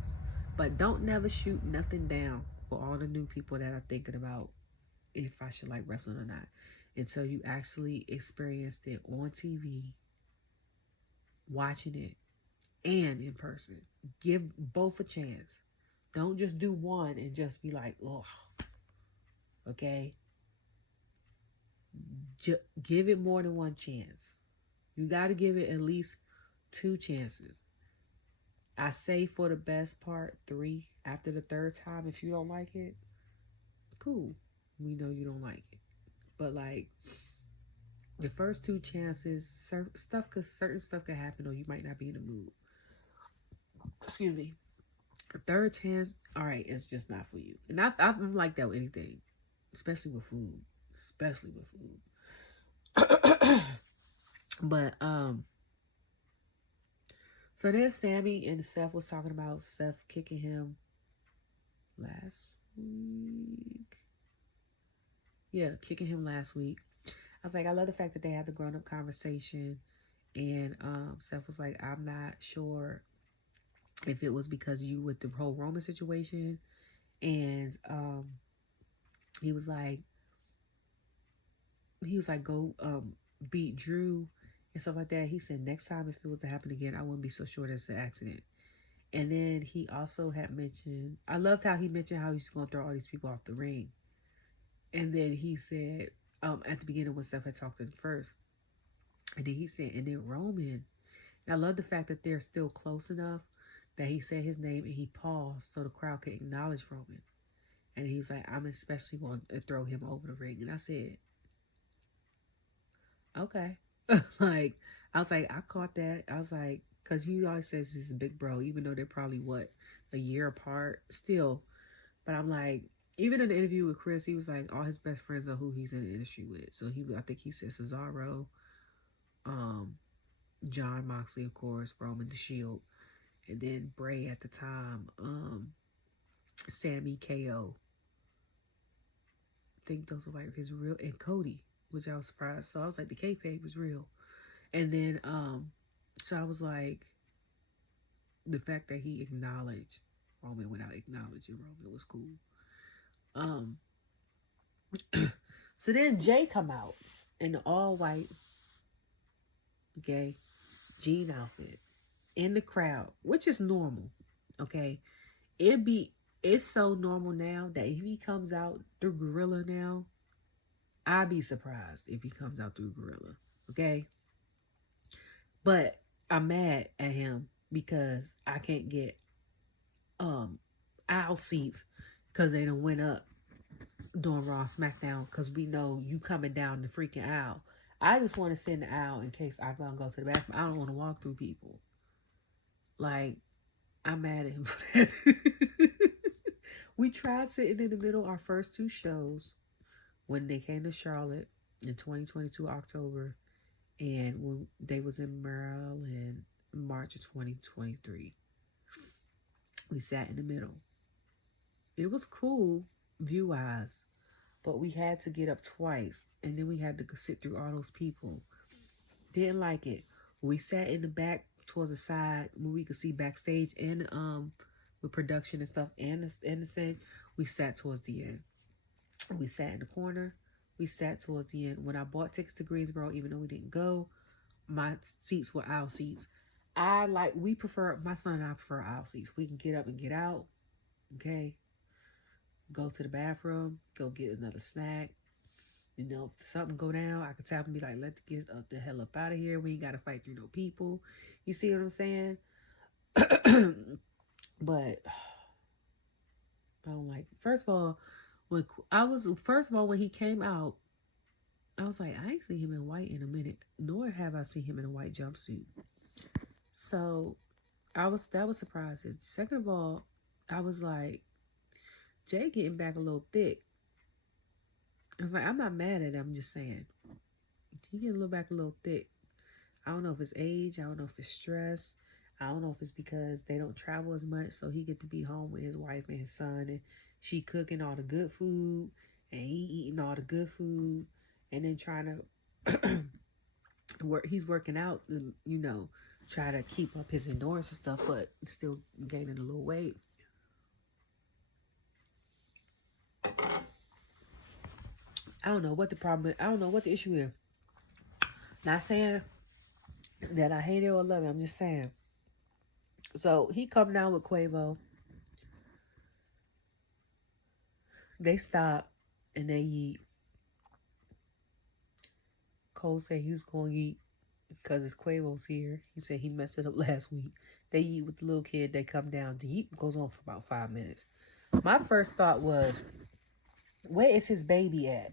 but don't never shoot nothing down for all the new people that are thinking about if I should like wrestling or not until you actually experienced it on TV, watching it, and in person. Give both a chance. Don't just do one and just be like, oh, okay? Give it more than one chance. You got to give it at least 2 chances. I say for the best part, 3. After the 3rd time, if you don't like it, cool. We know you don't like it. But like, the first 2 chances, certain stuff could happen, or you might not be in the mood. Excuse me. The 3rd chance, all right, it's just not for you. And I'm like that with anything, especially with food. But so then Sami and Seth was talking about Seth kicking him last week. Yeah, kicking him last week. I was like, I love the fact that they had the grown-up conversation, and Seth was like, I'm not sure if it was because you with the whole Roman situation, and he was like go beat Drew and stuff like that. He said next time if it was to happen again, I wouldn't be so sure that's an accident. And then he also had mentioned, I loved how he mentioned how he's going to throw all these people off the ring. And then he said at the beginning when Seth had talked to him first, and then he said, and then Roman. And I love the fact that they're still close enough that he said his name and he paused so the crowd could acknowledge Roman. And he was like, I'm especially going to throw him over the ring. And I said, okay. Like, I was like, I caught that. I was like, because he always says he's a big bro, even though they're probably, a year apart still. But I'm like, even in the interview with Chris, he was like, all his best friends are who he's in the industry with. So I think he said Cesaro, um, John Moxley, of course, Roman the Shield, and then Bray at the time, Sami, KO. I think those are like his real, and Cody, which I was surprised. So I was like, the kayfabe was real. And then, so I was like, the fact that he acknowledged Roman without acknowledging Roman was cool. So then Jay come out in the all white, okay, jean outfit in the crowd, which is normal, okay. It's so normal now that if he comes out through Gorilla now, I'd be surprised if he comes out through Gorilla, okay. But I'm mad at him because I can't get aisle seats because they done went up during Raw SmackDown because we know you coming down the freaking aisle. I just want to sit in the aisle in case I'm gonna go to the bathroom. I don't want to walk through people. Like, I'm mad at him for that. We tried sitting in the middle our first two shows when they came to Charlotte in 2022 October, and when they was in Maryland in March of 2023. We sat in the middle. It was cool view wise, but we had to get up twice, and then we had to sit through all those people. Didn't like it. We sat in the back towards the side where we could see backstage and with production and stuff and the stage. We sat towards the end. We sat in the corner. We sat towards the end. When I bought tickets to Greensboro, even though we didn't go, my seats were aisle seats. My son and I prefer aisle seats. We can get up and get out. Okay. Go to the bathroom. Go get another snack. You know, if something go down, I could tap and be like, let's get the hell up out of here. We ain't got to fight through no people. You see what I'm saying? But I don't like it. First of all, when he came out, I was like, I ain't seen him in white in a minute, nor have I seen him in a white jumpsuit. So that was surprising. Second of all, I was like, Jay getting back a little thick. I was like, I'm not mad at it. I'm just saying, he getting a little back a little thick. I don't know if it's age. I don't know if it's stress. I don't know if it's because they don't travel as much, so he get to be home with his wife and his son, and she cooking all the good food, and he eating all the good food, and then trying to work. He's working out, you know, try to keep up his endurance and stuff, but still gaining a little weight. I don't know what the problem is. I don't know what the issue is. Not saying that I hate it or love it. I'm just saying. So he come down with Quavo. They stop and they eat. Cole said he was going to eat because it's Quavo's here. He said he messed it up last week. They eat with the little kid. They come down. The eat goes on for about 5 minutes. My first thought was, where is his baby at?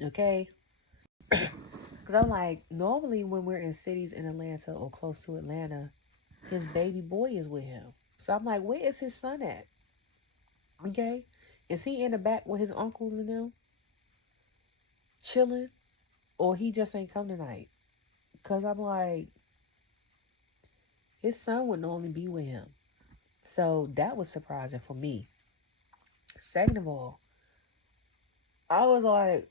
Okay? Because I'm like, normally when we're in cities in Atlanta or close to Atlanta, his baby boy is with him. So I'm like, where is his son at? Okay? Is he in the back with his uncles and them? Chilling? Or he just ain't come tonight? Because I'm like, his son would normally be with him. So that was surprising for me. Second of all, I was like,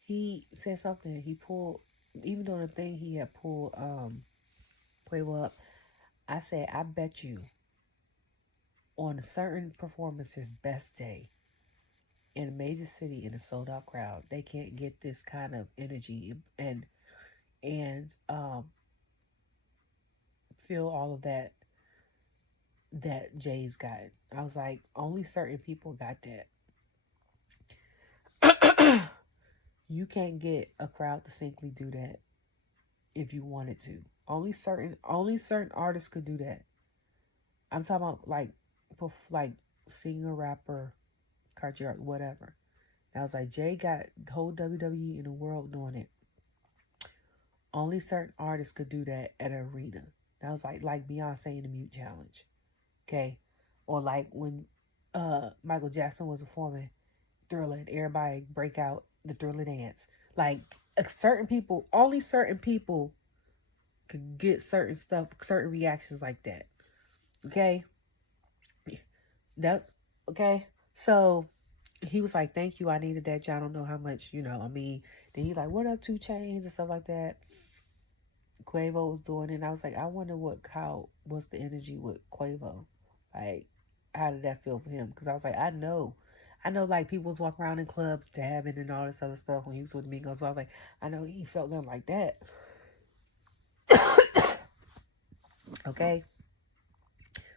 he said something. He pulled, even though the thing he had pulled Quavo up, I said, I bet you on a certain performance's best day in a major city in a sold out crowd, they can't get this kind of energy and feel all of that Jay's got. I was like, only certain people got that. You can't get a crowd to simply do that if you wanted to. Only certain artists could do that. I'm talking about like singer, rapper, country art, whatever. And I was like, Jay got the whole WWE in the world doing it. Only certain artists could do that at an arena. That was like Beyonce in the Mute Challenge. Okay? Or like when Michael Jackson was performing Thriller and everybody break out the Thriller dance. Like certain people, only certain people could get certain stuff, certain reactions like that. Okay? That's okay. So he was like, "Thank you, I needed that. Y'all don't know how much, I mean." Then he's like, "What up, 2 Chainz?" and stuff like that. Quavo was doing it, and I was like, I wonder what's the energy with Quavo? Like, how did that feel for him? Because I was like, I know, like people was walking around in clubs dabbing and all this other stuff when he was with Migos, but I was like, I know he felt nothing like that. Okay.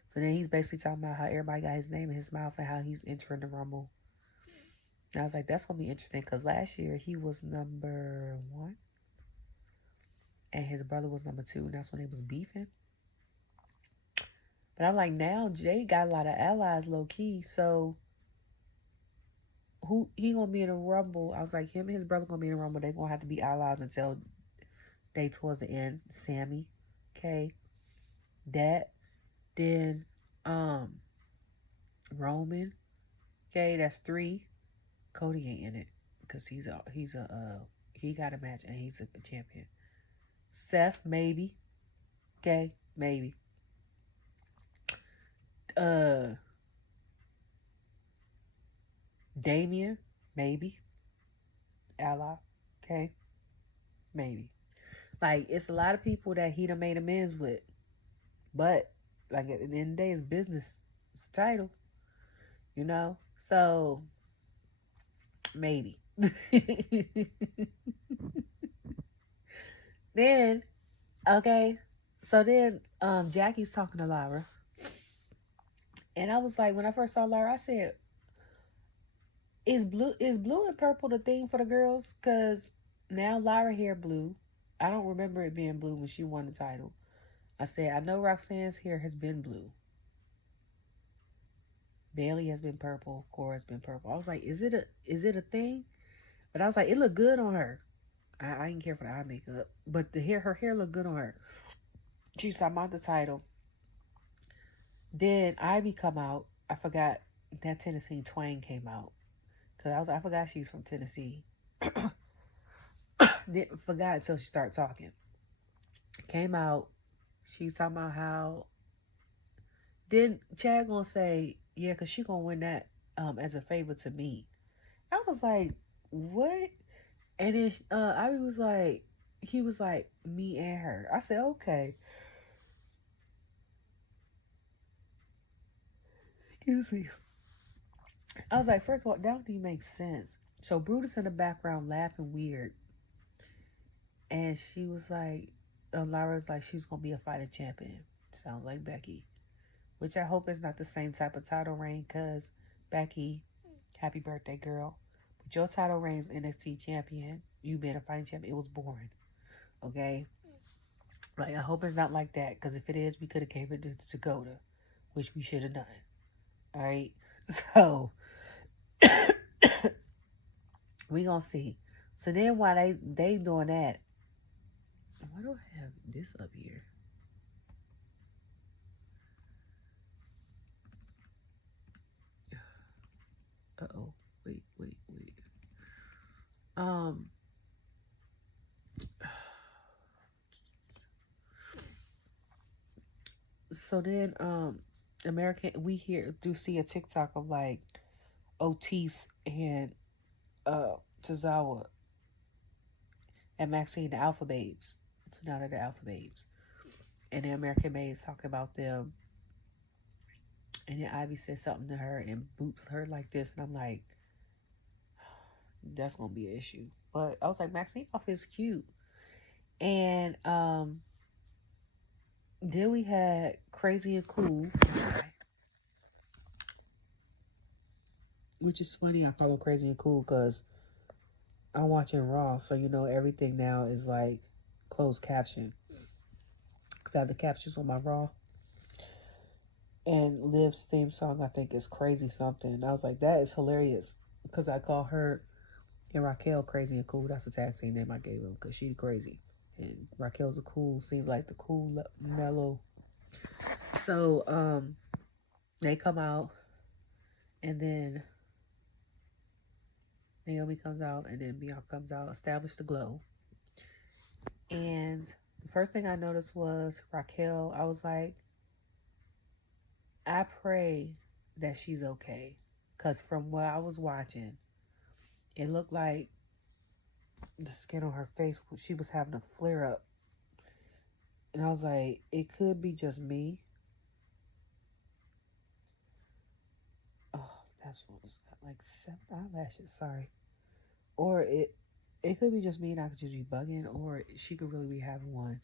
So then he's basically talking about how everybody got his name in his mouth and how he's entering the Rumble. And I was like, that's gonna be interesting because last year he was number 1 and his brother was number 2, and that's when they was beefing. But I'm like, now Jay got a lot of allies low key, so who he gonna be in a Rumble? I was like, him and his brother gonna be in a Rumble. They gonna have to be allies until they towards the end. Sami, okay, that, then Roman, okay, that's 3. Cody ain't in it because he got a match and he's a champion. Seth, maybe, okay, maybe. Damien, maybe, ally, okay, maybe. Like, it's a lot of people that he done made amends with. But, like, at the end of the day, it's business. It's a title. So, maybe. Then, okay. So then, Jackie's talking to Lyra. And I was like, when I first saw Lyra, I said, is blue and purple the thing for the girls? Because now Lyra hair blue. I don't remember it being blue when she won the title. I said, I know Roxanne's hair has been blue. Bayley has been purple. Cora's been purple. I was like, is it a thing? But I was like, it looked good on her. I didn't care for the eye makeup. But her hair looked good on her. She was talking about the title. Then Ivy come out. I forgot that Tennessee twang came out. Because I forgot she was from Tennessee. Didn't forgot until she started talking. Came out. She was talking about how. Then Chad gonna say, yeah, because she gonna win that as a favor to me. I was like, what? And then Ivy was like, he was like, me and her. I said, okay. Excuse me. I was like, first of all, that don't even make sense. So Brutus in the background laughing weird. And she was like, Lyra was like, she's going to be a fighter champion. Sounds like Becky. Which I hope is not the same type of title reign, because Becky, happy birthday, girl. But your title reign's NXT champion. You being a fighting champion, it was boring. Okay? Like, I hope it's not like that, because if it is, we could have gave it to Dakota, which we should have done. Alright? So, we gonna see. So then while they doing that, why do I have this up here? Uh-oh. Wait. So then American, we see a TikTok of like Otis and Tozawa and Maxine, the Alpha Babes. It's none of the Alpha Babes. And the American Maids talking about them. And then Ivy said something to her and boops her like this. And I'm like, that's going to be an issue. But I was like, Maxine off is cute. And then we had Crazy and Cool. Which is funny. I follow Crazy and Cool because I'm watching Raw. So, everything now is like closed caption. Because I have the captions on my Raw. And Liv's theme song, I think, is Crazy Something. I was like, that is hilarious. Because I call her and Raquel Crazy and Cool. That's the tag team name I gave them. Because she's crazy. And Raquel's seems like the cool, mellow. So, they come out. And then Naomi comes out, and then Bianca comes out, establish the glow. And the first thing I noticed was Raquel. I was like, I pray that she's okay. Because from what I was watching, it looked like the skin on her face, she was having a flare up. And I was like, it could be just me. Oh, that's what was like 7 eyelashes. Sorry. Or it could be just me and I could just be bugging, or she could really be having one.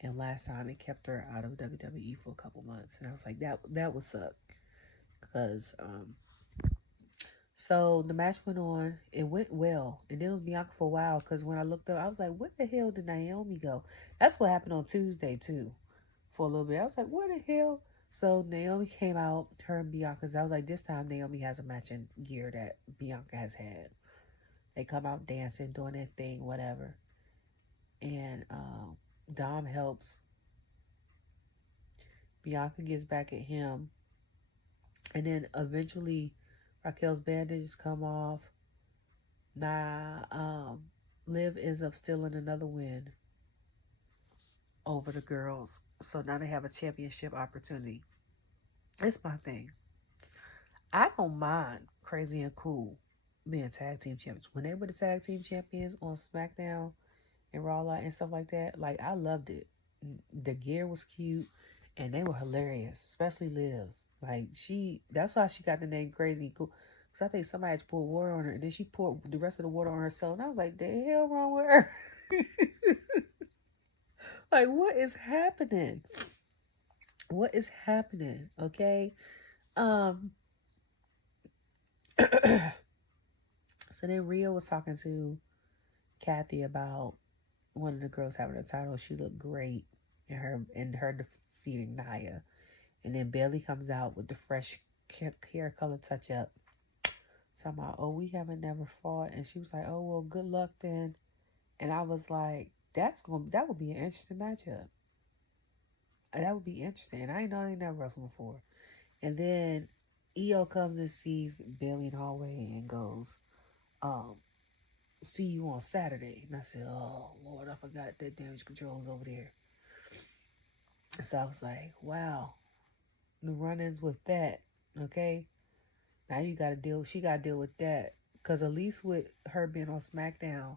And last time it kept her out of WWE for a couple months, and I was like, that would suck. Because so the match went on. It went well, and then it was Bianca for a while. Because when I looked up, I was like, where the hell did Naomi go? That's what happened on Tuesday too, for a little bit. I was like, where the hell? So Naomi came out, her and Bianca. I was like, this time Naomi has a matching gear that Bianca has had. They come out dancing, doing their thing, whatever. And Dom helps. Bianca gets back at him. And then eventually Raquel's bandages come off. Liv ends up stealing another win over the girls. So now they have a championship opportunity. It's my thing. I don't mind Crazy and Cool being tag team champions. When they were the tag team champions on SmackDown and Raw and stuff like that, like, I loved it. The gear was cute and they were hilarious, especially Liv. Like, that's why she got the name Crazy and Cool. Because I think somebody had poured water on her, and then she poured the rest of the water on herself. And I was like, the hell wrong with her? Like, what is happening? What is happening? Okay. So then Rhea was talking to Cathy about one of the girls having a title. She looked great in her defeating Nia. And then Bayley comes out with the fresh hair color touch up. Talking about, oh, we haven't never fought. And she was like, oh, well, good luck then. And I was like, that would be an interesting matchup. That would be interesting. I know they never wrestled before. And then Iyo comes and sees Bayley in the hallway and goes, see you on Saturday. And I said, oh, Lord, I forgot that Damage Control is over there. So I was like, wow, the run-ins with that, okay? Now she got to deal with that. Because at least with her being on SmackDown,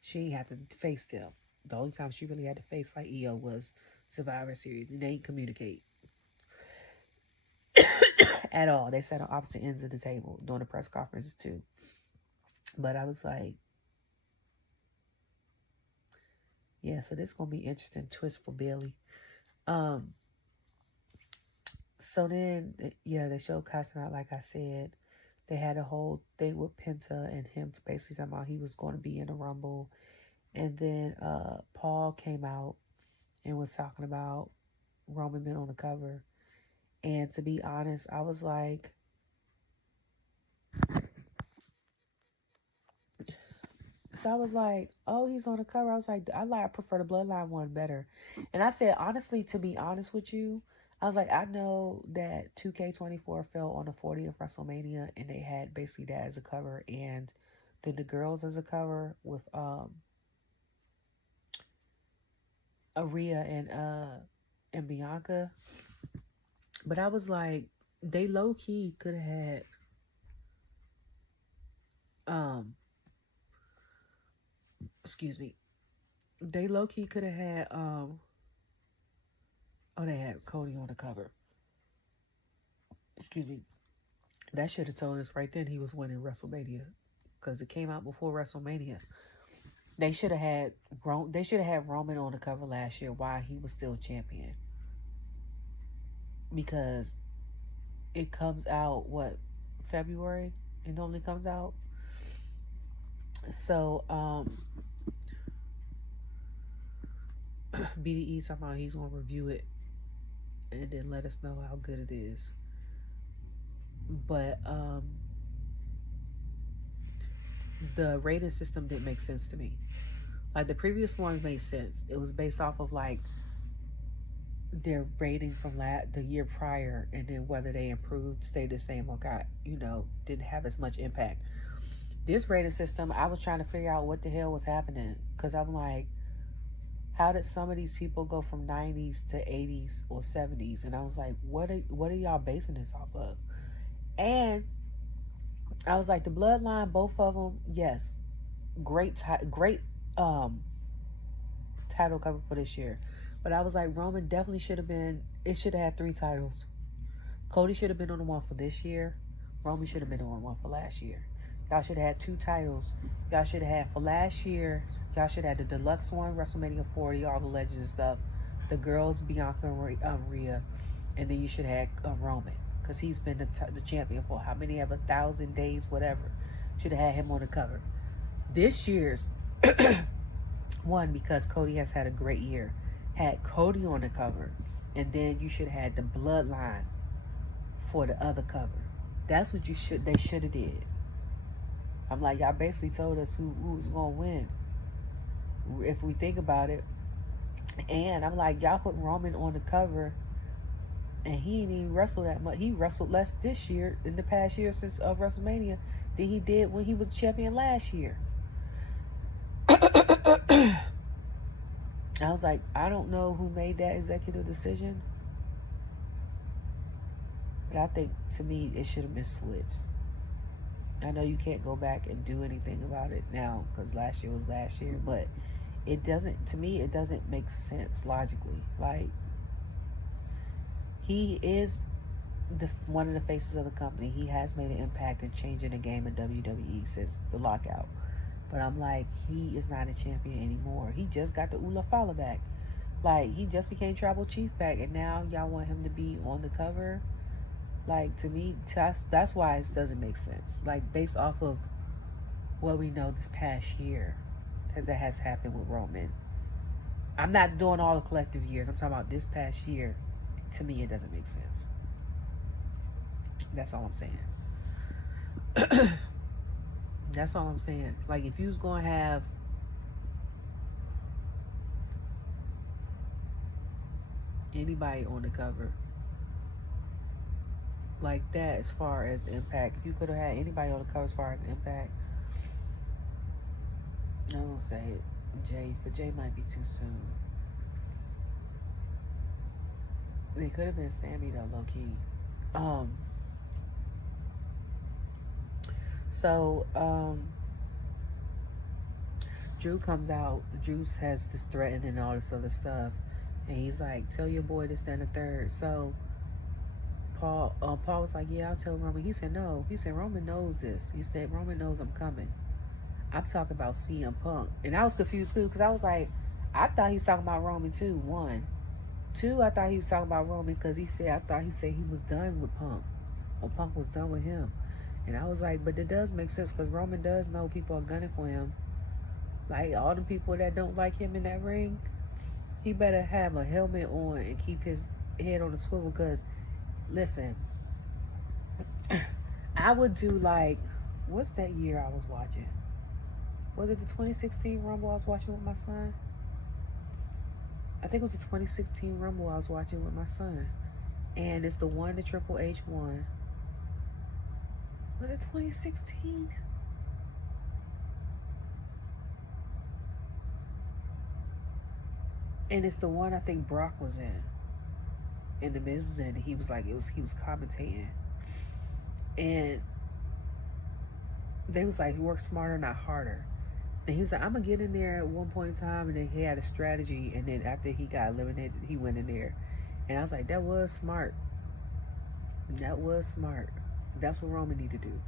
she ain't have to face them. The only time she really had to face like Iyo was Survivor Series. And they didn't communicate at all. They sat on opposite ends of the table during the press conferences too. But I was like, yeah, so this is going to be an interesting twist for Bayley. So then, yeah, they showed Kaiser out, like I said. They had a whole thing with Penta and him basically talking about he was going to be in the Rumble. And then Paul came out and was talking about Roman being on the cover. And to be honest, I was like, oh, he's on the cover. I was like, I prefer the Bloodline one better. And I said, honestly, to be honest with you, I was like, I know that 2K24 fell on the 40th WrestleMania, and they had basically that as a cover, and then the girls as a cover with Rhea and Bianca. But I was like, they low key could have had excuse me. They low key could have had they had Cody on the cover. Excuse me. That should have told us right then he was winning WrestleMania, because it came out before WrestleMania. They should have had Roman on the cover last year while he was still champion, because it comes out February. It normally comes out. So BDE somehow he's gonna review it and then let us know how good it is. But the rating system didn't make sense to me. Like, the previous one made sense. It was based off of like their rating from the year prior, and then whether they improved, stayed the same, or got, didn't have as much impact. This rating system, I was trying to figure out what the hell was happening, because I'm like, how did some of these people go from 90s to 80s or 70s? And I was like, what are y'all basing this off of? And I was like, the bloodline, both of them, yes, great um title cover for this year. But I was like, Roman definitely should have been. It should have had 3 titles. Cody should have been on the one for this year. Roman should have been on the one for last year. Y'all should have had 2 titles. Y'all should have had for last year. Y'all should have had the deluxe one, WrestleMania 40, all the legends and stuff. The girls, Bianca and Rhea, and then you should have had Roman, because he's been the champion for how many, of 1,000 days, whatever. Should have had him on the cover. This year's one, because Cody has had a great year, had Cody on the cover, and then you should have had the bloodline for the other cover. That's what they should have did. I'm like, y'all basically told us who's gonna win, if we think about it. And I'm like, y'all put Roman on the cover, and he didn't even wrestle that much. He wrestled less this year, in the past year, since WrestleMania, than he did when he was champion last year. I was like, I don't know who made that executive decision, but I think, to me, it should have been switched. I know you can't go back and do anything about it now, because last year was last year, but it doesn't, to me, it doesn't make sense logically. Like, he is one of the faces of the company. He has made an impact in changing the game in WWE since the lockout. But I'm like, he is not a champion anymore. He just got the Ula Fala back. Like, he just became tribal chief back, and now y'all want him to be on the cover. Like, to me, that's why it doesn't make sense. Like, based off of what we know this past year that has happened with Roman. I'm not doing all the collective years. I'm talking about this past year. To me, it doesn't make sense. That's all I'm saying. That's all I'm saying. Like, if you was going to have anybody on the cover like that, as far as impact, if you could have had anybody on the cover as far as impact, I won't say it, Jay, but Jay might be too soon. It could have been Sami, though, low key. Drew comes out. Drew has this threatening and all this other stuff, and he's like, tell your boy this, then, the third. So Paul was like, yeah, I'll tell Roman. He said, no. He said, Roman knows this. He said, Roman knows I'm coming. I'm talking about CM Punk. And I was confused too, because I was like, I thought he was talking about Roman too. 1. 2, I thought he was talking about Roman, because he said he was done with Punk, or Punk was done with him. And I was like, but it does make sense, because Roman does know people are gunning for him. Like, all the people that don't like him in that ring, he better have a helmet on and keep his head on the swivel, because, listen, I would do, like, what's that year I was watching? Was it the 2016 Rumble I was watching with my son? I think it was the 2016 Rumble I was watching with my son. And it's the one that Triple H won. Was it 2016? And it's the one I think Brock was in. And the Miz was in. He was like, he was commentating. And they was like, work smarter, not harder. And he was like, I'm going to get in there at one point in time. And then he had a strategy. And then after he got eliminated, he went in there. And I was like, that was smart. That was smart. That's what Roman need to do.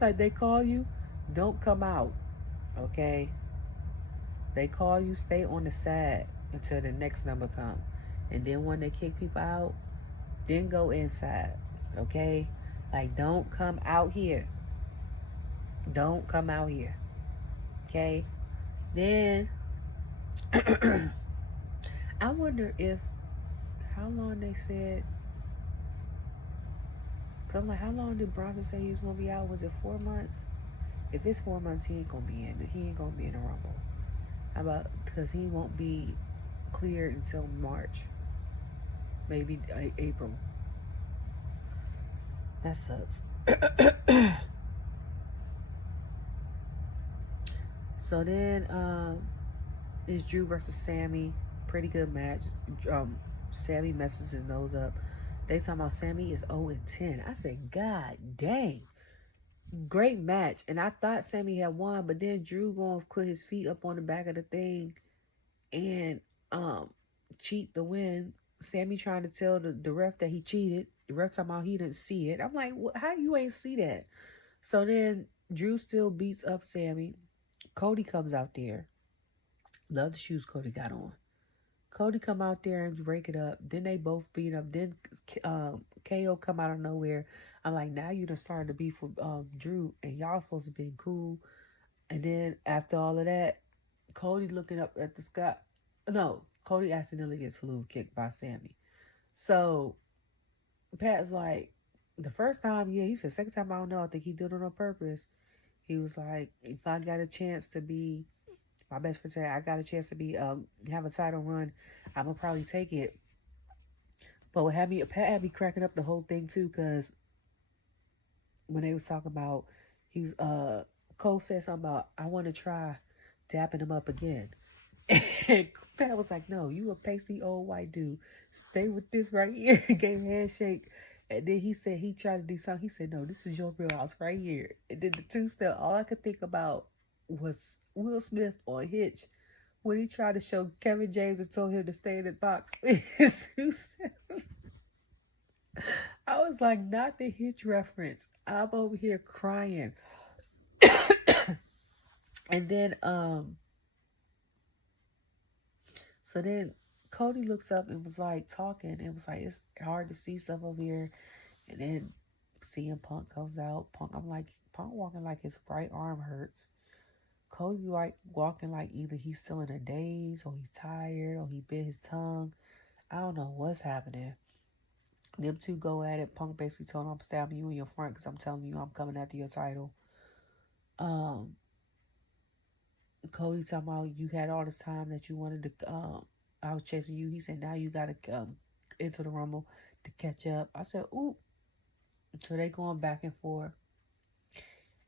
Like, they call you, don't come out. Okay? They call you, stay on the side until the next number comes. And then when they kick people out, then go inside. Okay? Like, don't come out here. Don't come out here. Okay? Then I wonder if, how long they said, cause I'm like, how long did Bronson say he was gonna be out? Was it 4 months? If it's 4 months, he ain't gonna be in the Rumble. How about, because he won't be cleared until March, maybe April. That sucks. So then it's Drew versus Sami. Pretty good match. Sami messes his nose up. They talking about Sami is 0-10. I said, God dang. Great match. And I thought Sami had won, but then Drew gonna put his feet up on the back of the thing and cheat the win. Sami trying to tell the ref that he cheated. The ref talking about he didn't see it. I'm like, how you ain't see that? So then Drew still beats up Sami. Cody comes out there. Love the shoes Cody got on. Cody come out there and break it up. Then they both beat up. Then KO come out of nowhere. I'm like, now you done started to beef with Drew, and y'all supposed to be cool. And then after all of that, Cody looking up at the sky. No, Cody accidentally gets Ludwig kicked by Sami. So Pat's like, the first time, yeah, he said, second time, I don't know. I think he did it on purpose. He was like, if I got a chance to be, my best friend said, I got a chance to be, have a title run, I'm going to probably take it. But what had me, Pat had me cracking up the whole thing too, because when they was talking about, Cole said something about, I want to try dapping him up again. And Pat was like, no, you a pasty old white dude. Stay with this right here. Gave a handshake. And then he said he tried to do something. He said, no, this is your real house right here. And then the two-step, all I could think about was Will Smith on Hitch when he tried to show Kevin James and told him to stay in the box. I was like, not the Hitch reference. I'm over here crying. And then, so then Cody looks up and was like talking. It was like, it's hard to see stuff over here. And then CM Punk comes out. I'm like, Punk walking like his right arm hurts. Cody like walking like either he's still in a daze or he's tired or he bit his tongue. I don't know what's happening. Them two go at it. Punk basically told him, I'm stabbing you in your front because I'm telling you I'm coming after your title. Cody talking about you had all this time that you wanted to, I was chasing you. He said, now you got to come into the Rumble to catch up. I said, ooh. So they going back and forth.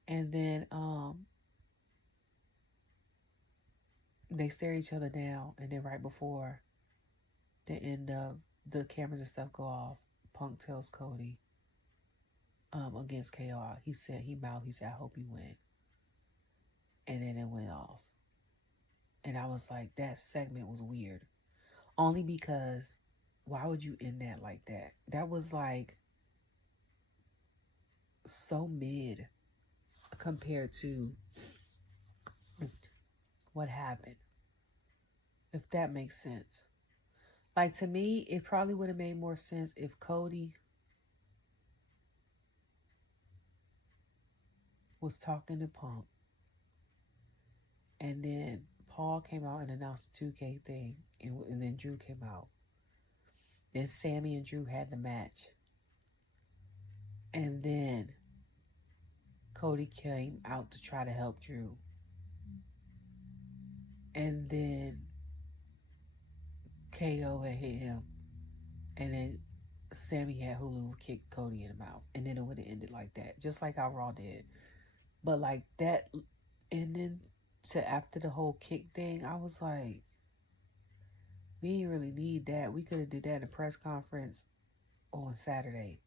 And then they stare each other down. And then right before the end of the cameras and stuff go off, Punk tells Cody against KR. He said, I hope you win. And then it went off. And I was like, that segment was weird. Only because, why would you end that like that? That was like so mid compared to what happened. If that makes sense. Like, to me, it probably would have made more sense if Cody was talking to Punk. And then Paul came out and announced the 2K thing. And then Drew came out. Then Sami and Drew had the match. And then Cody came out to try to help Drew. And then KO had hit him. And then Sami had Hulu kick Cody in the mouth. And then it would have ended like that. Just like how Raw did. But like that, and then to after the whole kick thing, I was like, we didn't really need that. We could have did that in a press conference on Saturday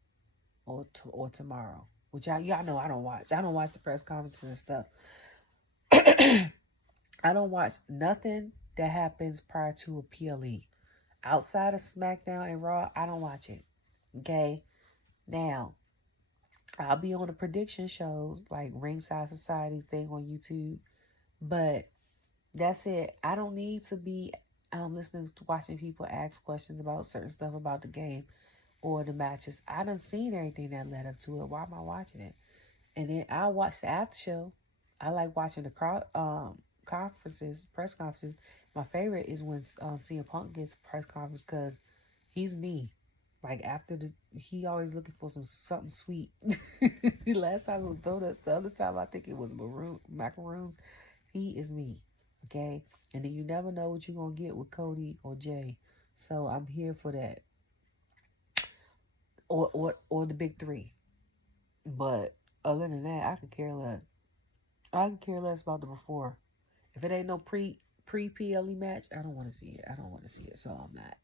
or tomorrow. Which y'all know I don't watch. I don't watch the press conferences and stuff. I don't watch nothing that happens prior to a PLE. Outside of SmackDown and Raw, I don't watch it. Okay? Now, I'll be on the prediction shows like Ringside Society thing on YouTube. But that's it. I don't need to be listening to watching people ask questions about certain stuff about the game or the matches. I done seen everything that led up to it. Why am I watching it? And then I watch the after show. I like watching the press conferences. My favorite is when CM Punk gets a press conference because he's me. Like after he always looking for something sweet. Last time it was donuts. The other time I think it was macaroons. He is me. Okay? And then you never know what you're going to get with Cody or Jay. So I'm here for that. Or the big three. But other than that, I could care less. I could care less about the before. If it ain't no pre-PLE match, I don't want to see it. I don't want to see it, so I'm not.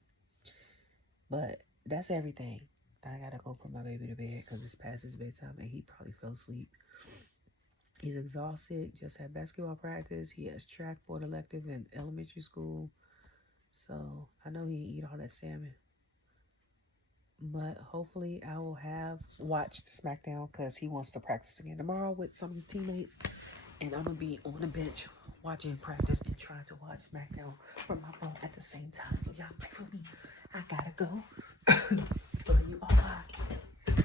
But that's everything. I gotta go put my baby to bed because it's past his bedtime and he probably fell asleep. He's exhausted, just had basketball practice. He has track board elective in elementary school. So I know he eat all that salmon. But hopefully I will have watched SmackDown because he wants to practice again tomorrow with some of his teammates. And I'm going to be on the bench watching practice and trying to watch SmackDown from my phone at the same time. So y'all pray for me. I gotta go. Love you all. Bye.